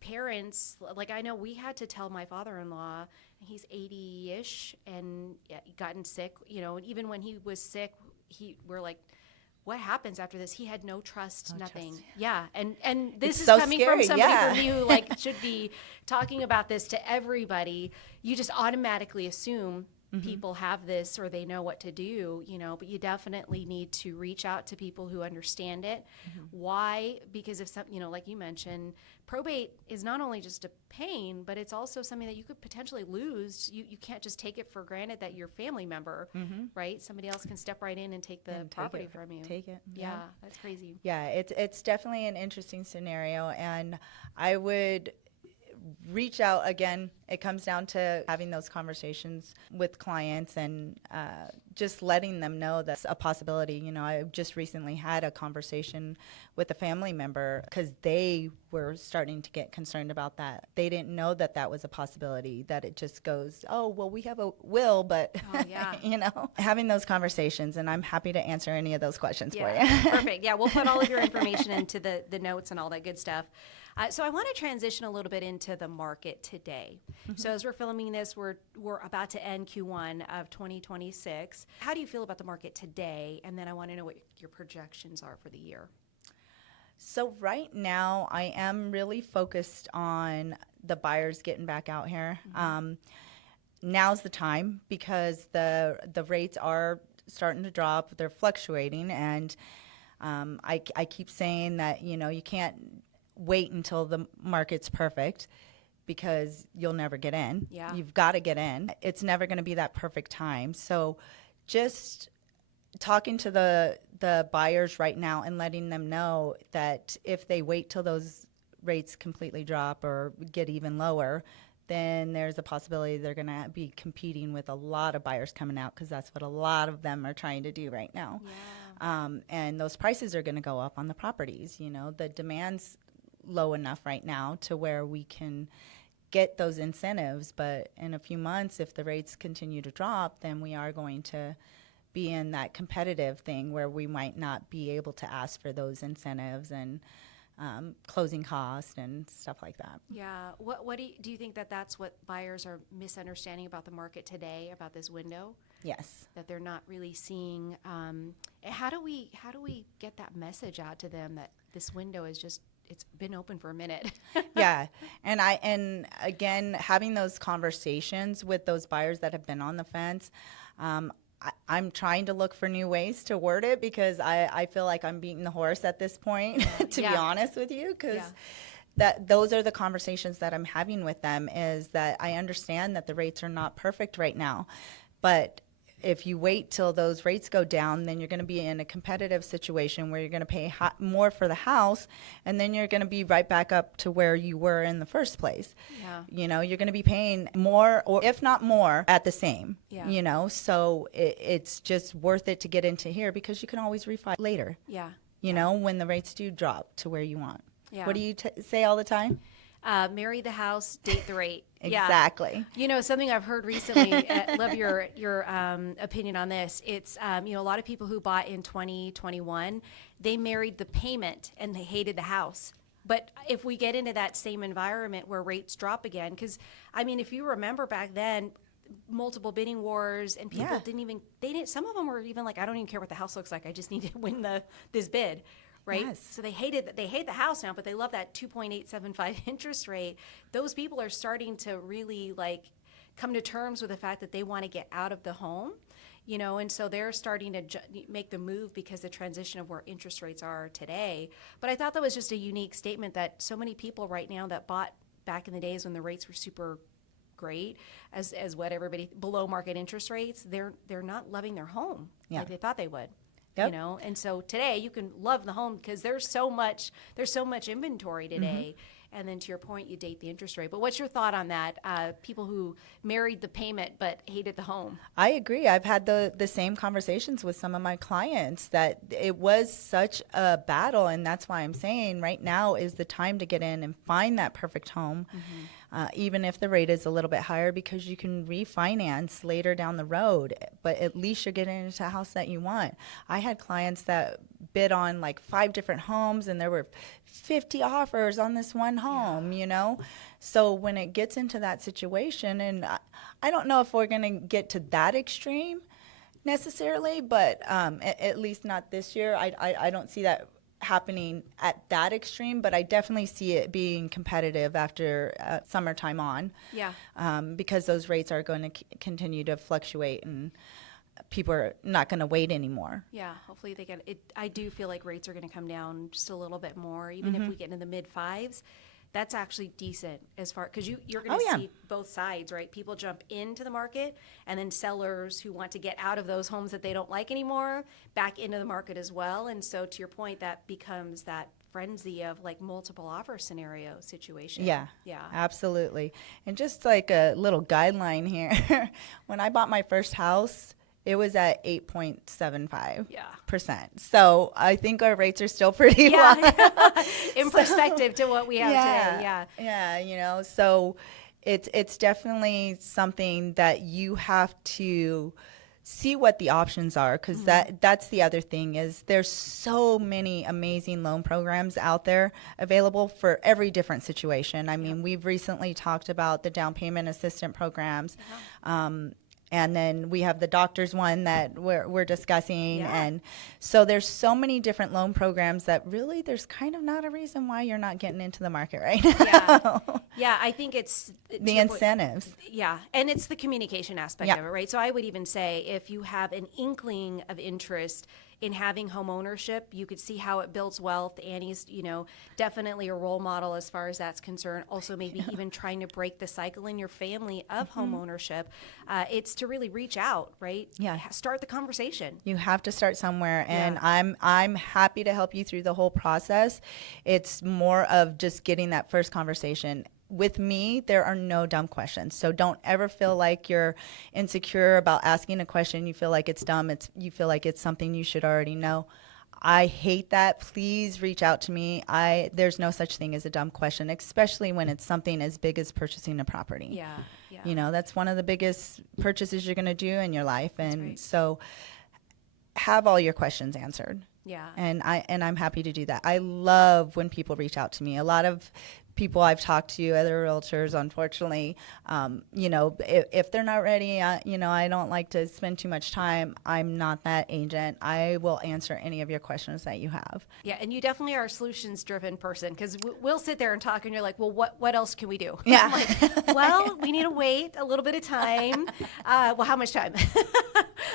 parents, like, I know we had to tell my father-in-law, he's 80-ish and gotten sick, you know, and even when he was sick, we're like, what happens after this? He had no trust, nothing. Trust. Yeah. And this is so coming scary. From somebody from you who like should be talking about this to everybody. You just automatically assume people have this or they know what to do, you know, but you definitely need to reach out to people who understand it. Why? Because if some, you know, like you mentioned, probate is not only just a pain, but it's also something that you could potentially lose. You can't just take it for granted that your family member, right? Somebody else can step right in and take the property from you. Take it. Yeah, that's crazy. Yeah, it's definitely an interesting scenario, and I would reach out again. It comes down to having those conversations with clients and just letting them know that's a possibility. You know, I just recently had a conversation with a family member because they were starting to get concerned about that. They didn't know that that was a possibility, that it just goes, oh, well, we have a will, but, you know, having those conversations, and I'm happy to answer any of those questions for you. Perfect. Yeah, we'll put all of your information into the notes and all that good stuff. So I want to transition a little bit into the market today. So as we're filming this, we're about to end Q1 of 2026. How do you feel about the market today? And then I want to know what your projections are for the year. So right now, I am really focused on the buyers getting back out here. Now's the time because the rates are starting to drop. They're fluctuating, and I keep saying that, you know, you can't wait until the market's perfect because you'll never get in. Yeah. You've got to get in. It's never going to be that perfect time. So just talking to the buyers right now and letting them know that if they wait till those rates completely drop or get even lower, then there's a possibility they're going to be competing with a lot of buyers coming out, because that's what a lot of them are trying to do right now. Yeah. And those prices are going to go up on the properties. You know, the demand's low enough right now to where we can get those incentives, but in a few months, if the rates continue to drop, then we are going to be in that competitive thing where we might not be able to ask for those incentives and closing costs and stuff like that. Yeah. What do you think that's what buyers are misunderstanding about the market today, about this window? Yes. That they're not really seeing. How do we get that message out to them that this window is just, it's been open for a minute? Yeah. And again, having those conversations with those buyers that have been on the fence, I'm trying to look for new ways to word it because I feel like I'm beating the horse at this point, to be honest with you, because those are the conversations that I'm having with them, is that I understand that the rates are not perfect right now, but if you wait till those rates go down, then you're going to be in a competitive situation where you're going to pay more for the house, and then you're going to be right back up to where you were in the first place. You know, you're going to be paying more, or if not more, at the same. You know, so it's just worth it to get into here because you can always refi later. You know, when the rates do drop to where you want. What do you say all the time? Marry the house, date the rate. Exactly. You know, something I've heard recently, love your opinion on this. It's, you know, a lot of people who bought in 2021, they married the payment and they hated the house. But if we get into that same environment where rates drop again, because, I mean, if you remember back then, multiple bidding wars, and people some of them were even like, I don't even care what the house looks like. I just need to win this bid. Right? So they hate the house now, but they love that 2.875 interest rate. Those people are starting to really like come to terms with the fact that they want to get out of the home, you know, and so they're starting to make the move because the transition of where interest rates are today. But I thought that was just a unique statement that so many people right now that bought back in the days when the rates were super great, as what everybody below market interest rates, they're not loving their home like they thought they would. You know, and so today you can love the home because there's so much inventory today. And then to your point, you date the interest rate. But what's your thought on that? People who married the payment but hated the home. I agree. I've had the same conversations with some of my clients that it was such a battle. And that's why I'm saying right now is the time to get in and find that perfect home. Even if the rate is a little bit higher, because you can refinance later down the road, but at least you're getting into a house that you want. I had clients that bid on like 5 different homes and there were 50 offers on this one home, you know? So when it gets into that situation, and I don't know if we're going to get to that extreme necessarily, but at least not this year. I don't see that happening at that extreme, but I definitely see it being competitive after summertime on. Because those rates are going to continue to fluctuate and people are not going to wait anymore. Hopefully they get it. I do feel like rates are going to come down just a little bit more, even if we get into the mid 5s. That's actually decent as far, because you're going to see both sides, right? People jump into the market, and then sellers who want to get out of those homes that they don't like anymore back into the market as well. And so to your point, that becomes that frenzy of like multiple offer scenario situation. Yeah, absolutely. And just like a little guideline here, when I bought my first house, it was at 8.75%. So I think our rates are still pretty low. In perspective to what we have today. Yeah, you know, so it's definitely something that you have to see what the options are, because that's the other thing is there's so many amazing loan programs out there available for every different situation. I mean, we've recently talked about the down payment assistant programs. And then we have the doctor's one that we're discussing. And so there's so many different loan programs that really there's kind of not a reason why you're not getting into the market right now. I think it's the incentives. And it's the communication aspect of it, right? So I would even say if you have an inkling of interest in having home ownership, you could see how it builds wealth. Annie's, you know, definitely a role model as far as that's concerned. Also, maybe even trying to break the cycle in your family of home ownership. It's to really reach out, right? Start the conversation. You have to start somewhere, and I'm happy to help you through the whole process. It's more of just getting that first conversation. With me, there are no dumb questions. So don't ever feel like you're insecure about asking a question. You feel like it's dumb. You feel like it's something you should already know. I hate that. Please reach out to me. There's no such thing as a dumb question, especially when it's something as big as purchasing a property. You know, that's one of the biggest purchases you're going to do in your life. And so have all your questions answered. And I'm happy to do that. I love when people reach out to me. A lot of people I've talked to, other realtors, unfortunately, you know, if they're not ready, you know, I don't like to spend too much time. I'm not that agent. I will answer any of your questions that you have. And you definitely are a solutions-driven person, because we'll sit there and talk, and you're like, well, what else can we do? I'm like, well, we need to wait a little bit of time. Well, how much time?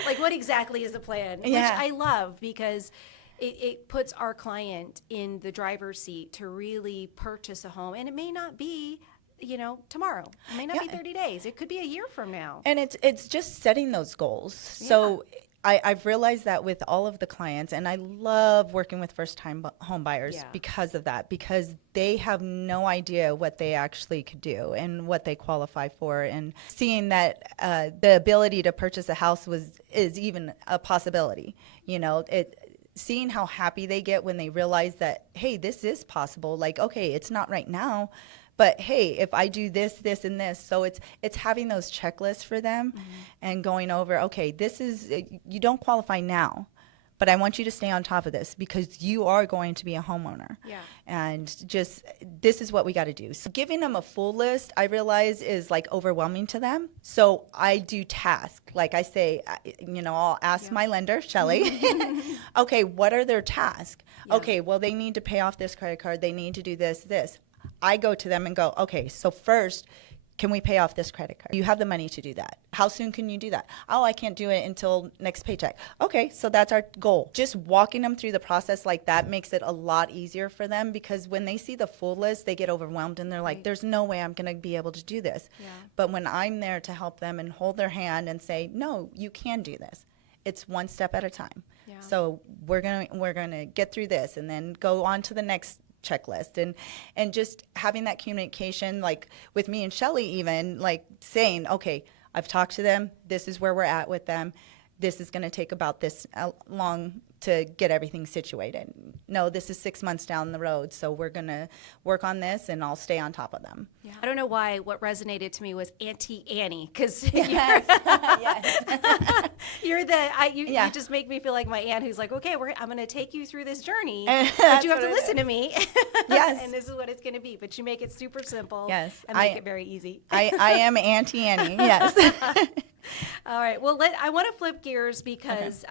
Like, what exactly is the plan? Yeah. Which I love, because it puts our client in the driver's seat to really purchase a home. And it may not be, tomorrow. It may not be 30 days. It could be a year from now. And it's just setting those goals. So I've realized that with all of the clients, and I love working with first-time home buyers because of that, because they have no idea what they actually could do and what they qualify for, and seeing that the ability to purchase a house is even a possibility. Seeing how happy they get when they realize that, hey, this is possible. Like, okay, it's not right now, but hey, if I do this, this, and this. So it's having those checklists for them and going over, okay, this is, you don't qualify now, but I want you to stay on top of this because you are going to be a homeowner. Yeah. And just, this is what we got to do. So giving them a full list, I realize, is like overwhelming to them. So I do tasks. Like I say, I'll ask my lender, Shelly, okay, what are their tasks? Yeah. Okay, well, they need to pay off this credit card. They need to do this. I go to them and go, okay, so first, can we pay off this credit card? You have the money to do that. How soon can you do that? Oh, I can't do it until next paycheck. Okay, so that's our goal. Just walking them through the process like that makes it a lot easier for them, because when they see the full list, they get overwhelmed and they're like, there's no way I'm going to be able to do this. Yeah. But when I'm there to help them and hold their hand and say, no, you can do this. It's one step at a time. Yeah. So we're gonna get through this and then go on to the next checklist, and just having that communication, like with me and Shelly, even like saying, okay, I've talked to them, this is where we're at with them, this is going to take about this long to get everything situated. No, this is 6 months down the road, so we're going to work on this and I'll stay on top of them. Yeah. I don't know why what resonated to me was Auntie Annie, because yes. you just make me feel like my aunt who's like, okay, I'm going to take you through this journey, but you have to listen to me. Yes. And this is what it's going to be. But you make it super simple. Yes. And make it very easy. I am Auntie Annie, yes. All right. Well, I want to flip gears, because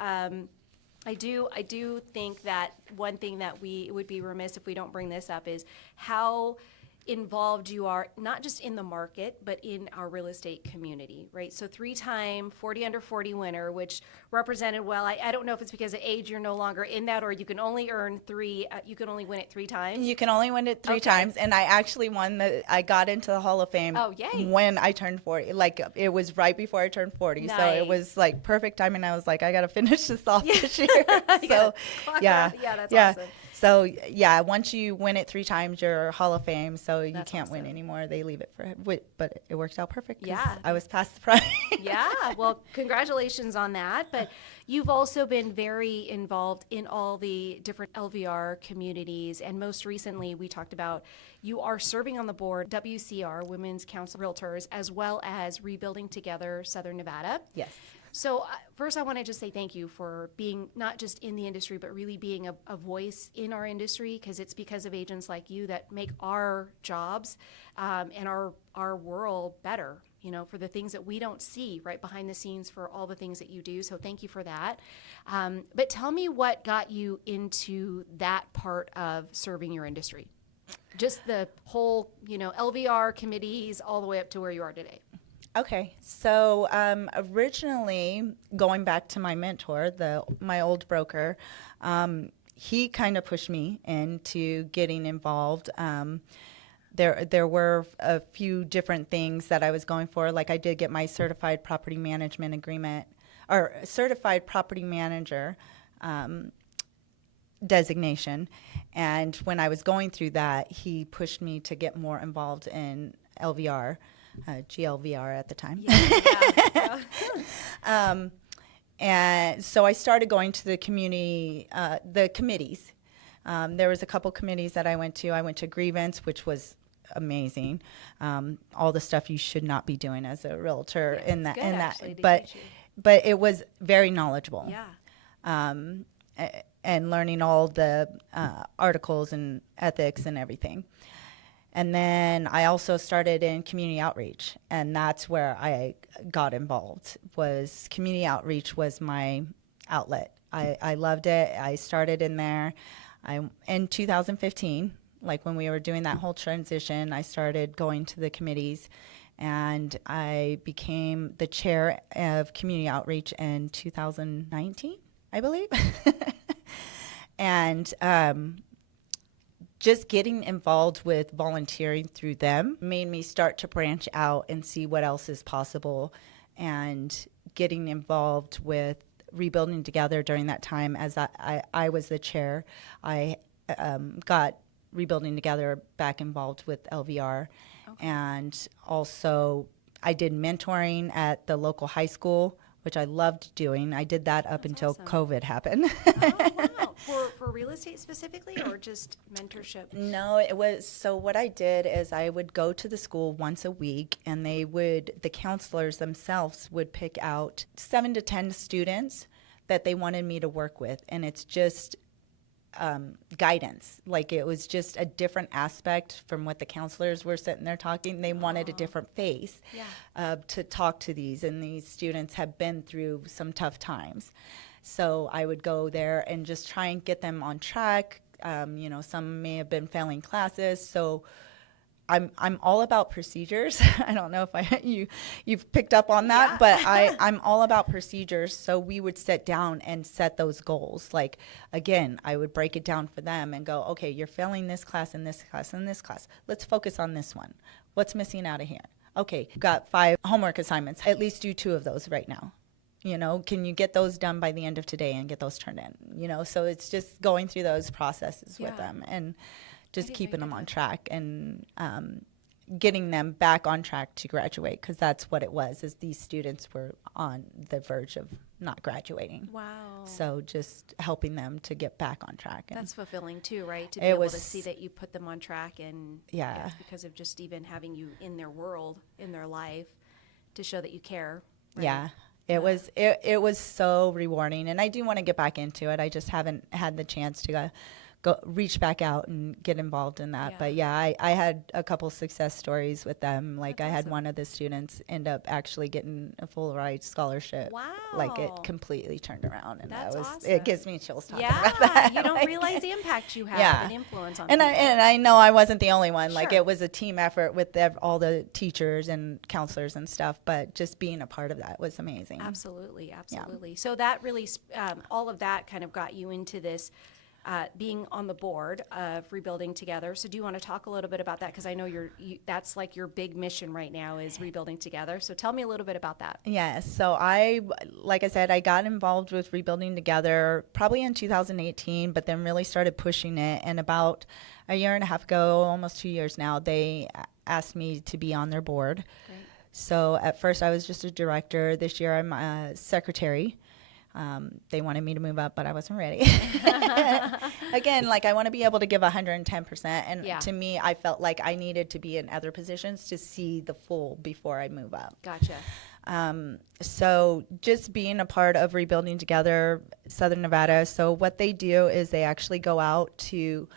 I do think that one thing that we would be remiss if we don't bring this up is how involved you are, not just in the market, but in our real estate community, right? So 3-time 40 under 40 winner, which represented, well, I don't know if it's because of age you're no longer in that, or you can only earn you can only win it 3 times. You can only win it 3 times, and I actually I got into the Hall of Fame when I turned 40. Like, it was right before I turned 40. Nice. So it was like perfect timing. I was like, I got to finish this off this year. So that's awesome. So, yeah, once you win it 3 times, you're Hall of Fame, so you can't win anymore. They leave it but it worked out perfect. Yeah. I was past the prime. Yeah, well, congratulations on that. But you've also been very involved in all the different LVR communities, and most recently we talked about you are serving on the board WCR, Women's Council Realtors, as well as Rebuilding Together Southern Nevada. Yes. So first, I want to just say thank you for being not just in the industry, but really being a voice in our industry, because it's because of agents like you that make our jobs and our world better, for the things that we don't see right behind the scenes, for all the things that you do. So thank you for that. But tell me what got you into that part of serving your industry. Just the whole, LVR committees all the way up to where you are today. Okay, so originally, going back to my mentor, my old broker, he kind of pushed me into getting involved. There were a few different things that I was going for. Like, I did get my certified property management agreement, or certified property manager designation. And when I was going through that, he pushed me to get more involved in LVR. GLVR at the time. And so I started going to the community, the committees. There was a couple committees that I went to. I went to grievance, which was amazing. All the stuff you should not be doing as a realtor but it was very knowledgeable. Yeah. And learning all the articles and ethics and everything. And then I also started in community outreach, and that's where I got involved. Community outreach was my outlet. I loved it. I started in there. In 2015, like when we were doing that whole transition, I started going to the committees and I became the chair of community outreach in 2019, I believe. And just getting involved with volunteering through them made me start to branch out and see what else is possible. And getting involved with Rebuilding Together during that time, as I was the chair, I got Rebuilding Together back involved with LVR. Okay. And also I did mentoring at the local high school, which I loved doing. I did that up until awesome. COVID happened. Oh, wow. For real estate specifically, or just mentorship? No, it was, so what I did is I would go to the school once a week, and the counselors themselves would pick out 7 to 10 students that they wanted me to work with. And it's just guidance. Like, it was just a different aspect from what the counselors were sitting there talking. They wanted a different face to talk to these, and these students have been through some tough times. So I would go there and just try and get them on track. Some may have been failing classes. So I'm all about procedures. I don't know if you've picked up on that, but I'm all about procedures. So we would sit down and set those goals. Like, again, I would break it down for them and go, okay, you're failing this class and this class and this class. Let's focus on this one. What's missing out of here? Okay, you've got 5 homework assignments. At least do 2 of those right now. Can you get those done by the end of today and get those turned in? So it's just going through those processes with them and just keeping them on track and getting them back on track to graduate, because that's what it was, is these students were on the verge of not graduating. Wow. So just helping them to get back on track. And that's fulfilling too, right? To be able to see that you put them on track, and it's because of just even having you in their world, in their life, to show that you care. Right? Yeah. It was so rewarding, and I do want to get back into it. I just haven't had the chance to go reach back out and get involved in that. But I had a couple success stories with them. Like, that's I had awesome. One of the students end up actually getting a full ride scholarship. Wow. Like, it completely turned around, and that's awesome. It gives me chills talking about that. You don't realize the impact you have and influence on people. And I know I wasn't the only one. Sure. Like, it was a team effort with all the teachers and counselors and stuff, but just being a part of that was amazing. Absolutely. Yeah. So that really, all of that kind of got you into this being on the board of Rebuilding Together. So do you want to talk a little bit about that? Because I know that's like your big mission right now, is Rebuilding Together. So tell me a little bit about that. Yes. So like I said, I got involved with Rebuilding Together probably in 2018, but then really started pushing it. And about a year and a half ago, almost 2 years now, they asked me to be on their board. Great. So at first I was just a director. This year I'm a secretary. They wanted me to move up, but I wasn't ready. Again, like, I want to be able to give 110%. And to me, I felt like I needed to be in other positions to see the full before I move up. Gotcha. So just being a part of Rebuilding Together Southern Nevada. So what they do is they actually go out to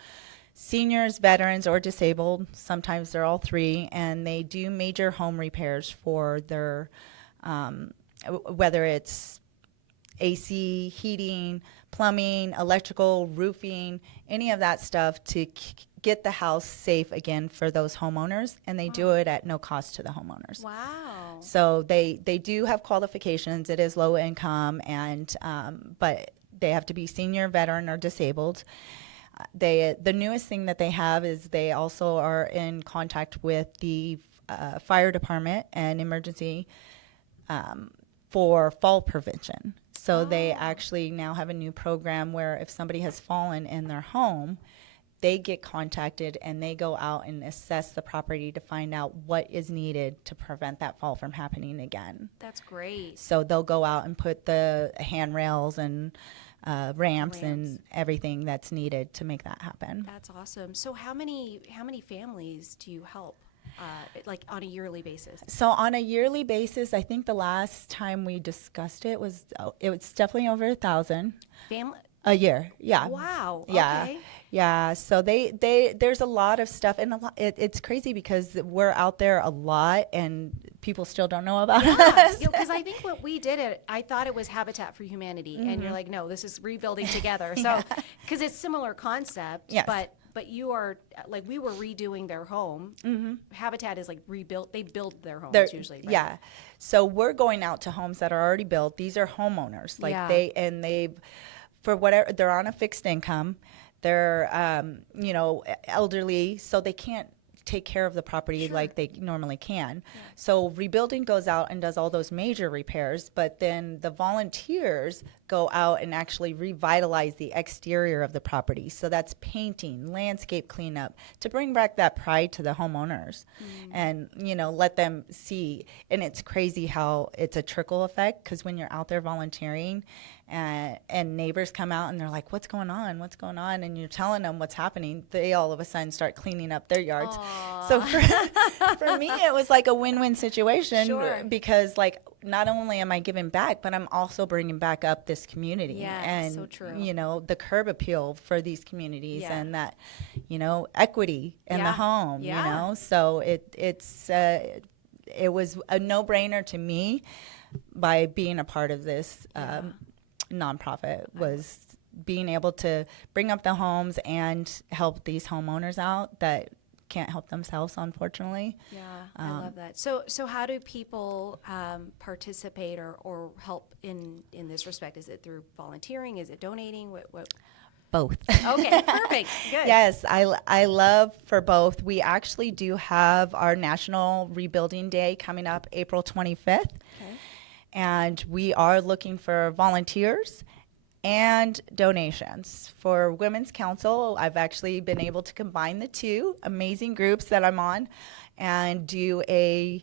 seniors, veterans, or disabled. Sometimes they're all 3. And they do major home repairs for their, whether it's AC, heating, plumbing, electrical, roofing, any of that stuff to get the house safe again for those homeowners. And they do it at no cost to the homeowners. Wow. So they do have qualifications. It is low income, and but they have to be senior, veteran, or disabled. The newest thing that they have is they also are in contact with the fire department and emergency for fall prevention. So they actually now have a new program where if somebody has fallen in their home, they get contacted and they go out and assess the property to find out what is needed to prevent that fall from happening again. That's great. So they'll go out and put the handrails and ramps and everything that's needed to make that happen. That's awesome. So how many families do you help? Like on a yearly basis? So on a yearly basis, I think the last time we discussed it was definitely over 1,000 a year. Yeah. Wow. Yeah. Okay. Yeah. So there's a lot of stuff, and it's crazy because we're out there a lot and people still don't know about us. Because I think what we did, I thought it was Habitat for Humanity, and you're like, no, this is Rebuilding Together. So because it's similar concept, but But you are, like, we were redoing their home. Habitat is like rebuilt. They build their homes usually, right? Yeah. So we're going out to homes that are already built. These are homeowners. Like Yeah. they've, for whatever, they're on a fixed income. They're, elderly, so they can't take care of the property like they normally can. So rebuilding goes out and does all those major repairs, but then the volunteers go out and actually revitalize the exterior of the property. So that's painting, landscape cleanup, to bring back that pride to the homeowners and, let them see. And it's crazy how it's a trickle effect, because when you're out there volunteering and neighbors come out and they're like, what's going on? What's going on? And you're telling them what's happening. They all of a sudden start cleaning up their yards. Aww. So for me, it was like a win-win situation because, like, not only am I giving back, but I'm also bringing back up this community. Yeah, and, so true. The curb appeal for these communities and that, equity in the home, So it was a no-brainer to me by being a part of this nonprofit, was being able to bring up the homes and help these homeowners out that can't help themselves, unfortunately. Yeah, I love that. So how do people participate or help in this respect? Is it through volunteering? Is it donating? What? Both. Okay, perfect. Good. Yes, I love for both. We actually do have our National Rebuilding Day coming up April 25th. Okay. And we are looking for volunteers and donations. For Women's Council, I've actually been able to combine the two amazing groups that I'm on and do a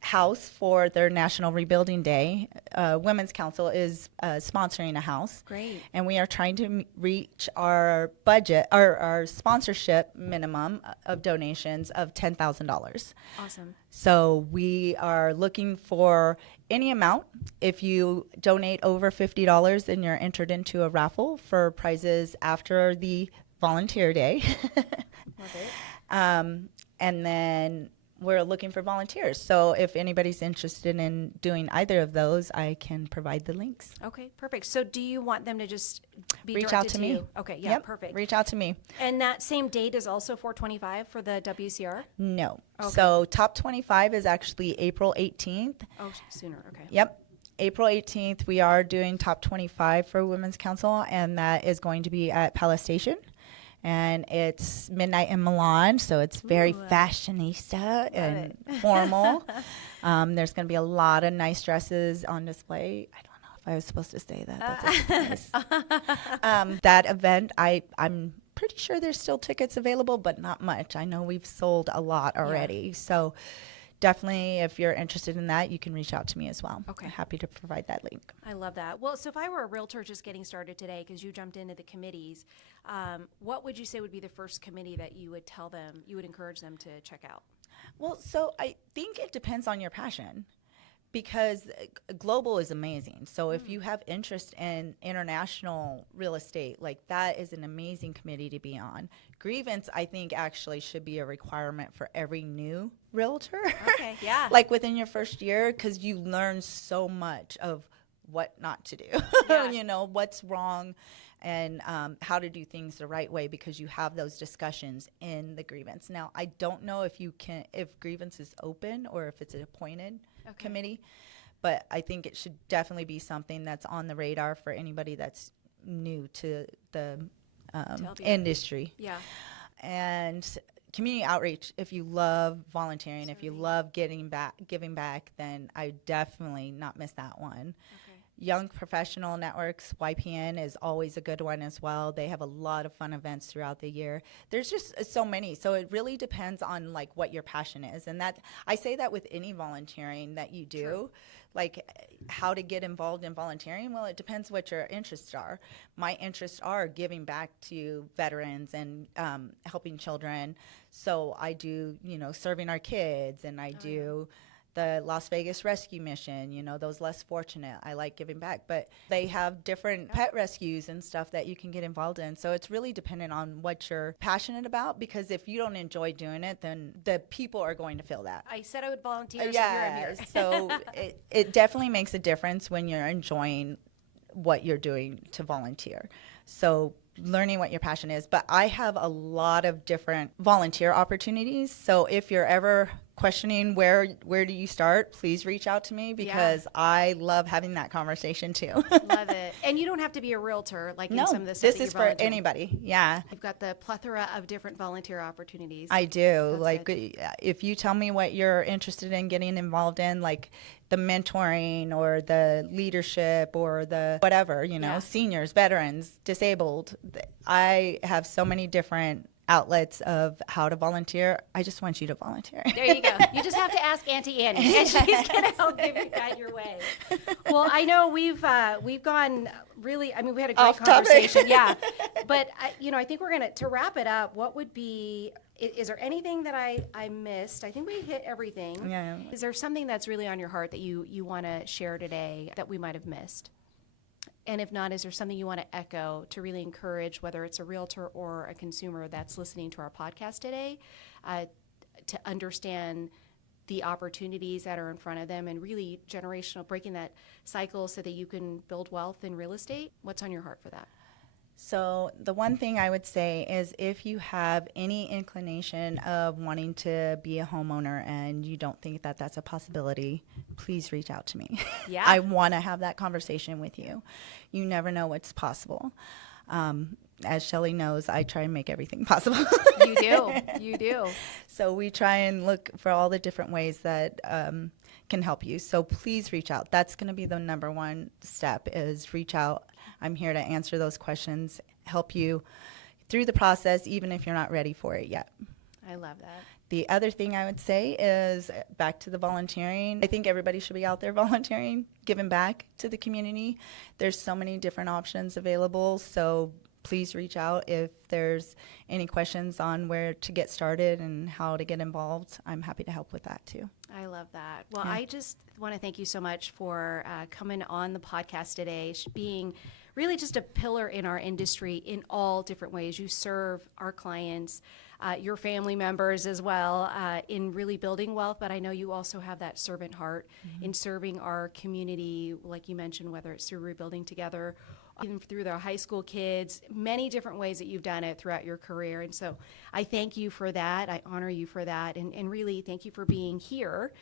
house for their National Rebuilding Day. Women's Council is sponsoring a house. Great. And we are trying to reach our budget, our sponsorship minimum of donations of $10,000. Awesome. So we are looking for any amount. If you donate over $50, then you're entered into a raffle for prizes after the volunteer day. Okay. And then we're looking for volunteers. So if anybody's interested in doing either of those, I can provide the links. Okay, perfect. So do you want them to just be Reach directed out to me. you? Okay, yeah, Yep, perfect. reach out to me. And that same date is also 4/25 for the WCR? No. Okay. So top 25 is actually April 18th. Oh, sooner. Okay. Yep. April 18th, we are doing top 25 for Women's Council, and that is going to be at Palace Station. And it's midnight in Milan, so it's very fashionista and formal. There's going to be a lot of nice dresses on display. I don't know if I was supposed to say that. That's nice. That event, I'm pretty sure there's still tickets available, but not much. I know we've sold a lot already. Yeah. So definitely, if you're interested in that, you can reach out to me as well. Okay. I'm happy to provide that link. I love that. Well, so if I were a realtor just getting started today, because you jumped into the committees, what would you say would be the first committee that you would tell them, you would encourage them to check out? Well, so I think it depends on your passion, because global is amazing. So if you have interest in international real estate, like, that is an amazing committee to be on. Grievance, I think, actually should be a requirement for every new realtor. Okay, yeah. Like within your first year, because you learn so much of what not to do, Yeah. What's wrong, and how to do things the right way, because you have those discussions in the grievance. Now, I don't know if grievance is open or if it's an appointed committee, but I think it should definitely be something that's on the radar for anybody that's new to the industry. Yeah. And community outreach, if you love volunteering, if you love giving back, then I definitely not miss that one. Okay. Young Professional Networks, YPN, is always a good one as well. They have a lot of fun events throughout the year. There's just so many. So it really depends on, like, what your passion is. And that, I say that with any volunteering that you do. True. Like, how to get involved in volunteering? Well, it depends what your interests are. My interests are giving back to veterans and helping children. So I do, serving our kids, and I do the Las Vegas Rescue Mission, those less fortunate. I like giving back, but they have different pet rescues and stuff that you can get involved in. So it's really dependent on what you're passionate about, because if you don't enjoy doing it, then the people are going to feel that. I said I would volunteer, so here I'm here. So it definitely makes a difference when you're enjoying what you're doing to volunteer. So learning what your passion is. But I have a lot of different volunteer opportunities. So if you're ever questioning where do you start, please reach out to me, because I love having that conversation too. Love it. And you don't have to be a realtor like in some of the stuff this that is you're for volunteering. anybody. Yeah. You've got the plethora of different volunteer opportunities. I do. That's Like, good. if you tell me what you're interested in getting involved in, like the mentoring or the leadership or the whatever, seniors, veterans, disabled, I have so many different outlets of how to volunteer. I just want you to volunteer. There you go. You just have to ask Auntie Annie, and she's going to help give you guide your way. Well, I know we've gone really. I mean, we had a great Off topic. conversation. Yeah, but I think we're to wrap it up. What would be? Is there anything that I missed? I think we hit everything. Yeah. Is there something that's really on your heart that you want to share today that we might have missed? And if not, is there something you want to echo to really encourage, whether it's a realtor or a consumer that's listening to our podcast today, to understand the opportunities that are in front of them and really breaking that cycle so that you can build wealth in real estate? What's on your heart for that? So the one thing I would say is, if you have any inclination of wanting to be a homeowner and you don't think that that's a possibility, please reach out to me. Yeah. I want to have that conversation with you. You never know what's possible. As Shelley knows, I try and make everything possible. You do. You do. So we try and look for all the different ways that can help you. So please reach out. That's going to be the number one step, is reach out. I'm here to answer those questions, help you through the process, even if you're not ready for it yet. I love that. The other thing I would say is, back to the volunteering. I think everybody should be out there volunteering, giving back to the community. There's so many different options available, so please reach out if there's any questions on where to get started and how to get involved. I'm happy to help with that too. I love that. Well, Yeah. I just want to thank you so much for coming on the podcast today, being really just a pillar in our industry in all different ways. You serve our clients, your family members as well, in really building wealth. But I know you also have that servant heart in serving our community, like you mentioned, whether it's through Rebuilding Together, even through the high school kids, many different ways that you've done it throughout your career. And so I thank you for that. I honor you for that. And really thank you for being here.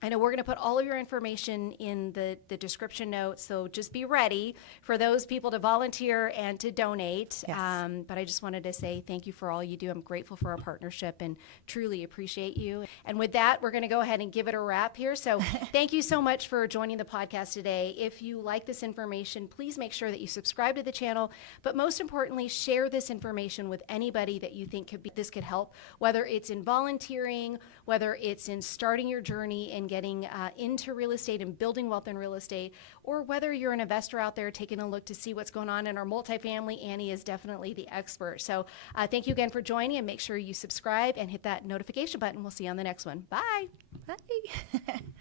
I know we're going to put all of your information in the description notes, so just be ready for those people to volunteer and to donate. Yes. But I just wanted to say thank you for all you do. I'm grateful for our partnership and truly appreciate you. And with that, we're going to go ahead and give it a wrap here. So thank you so much for joining the podcast today. If you like this information, please make sure that you subscribe to the channel. But most importantly, share this information with anybody that you think this could help, whether it's in volunteering, whether it's in starting your journey and getting into real estate and building wealth in real estate, or whether you're an investor out there taking a look to see what's going on in our multifamily. Annie is definitely the expert. So thank you again for joining, and make sure you subscribe and hit that notification button. We'll see you on the next one. Bye. Bye.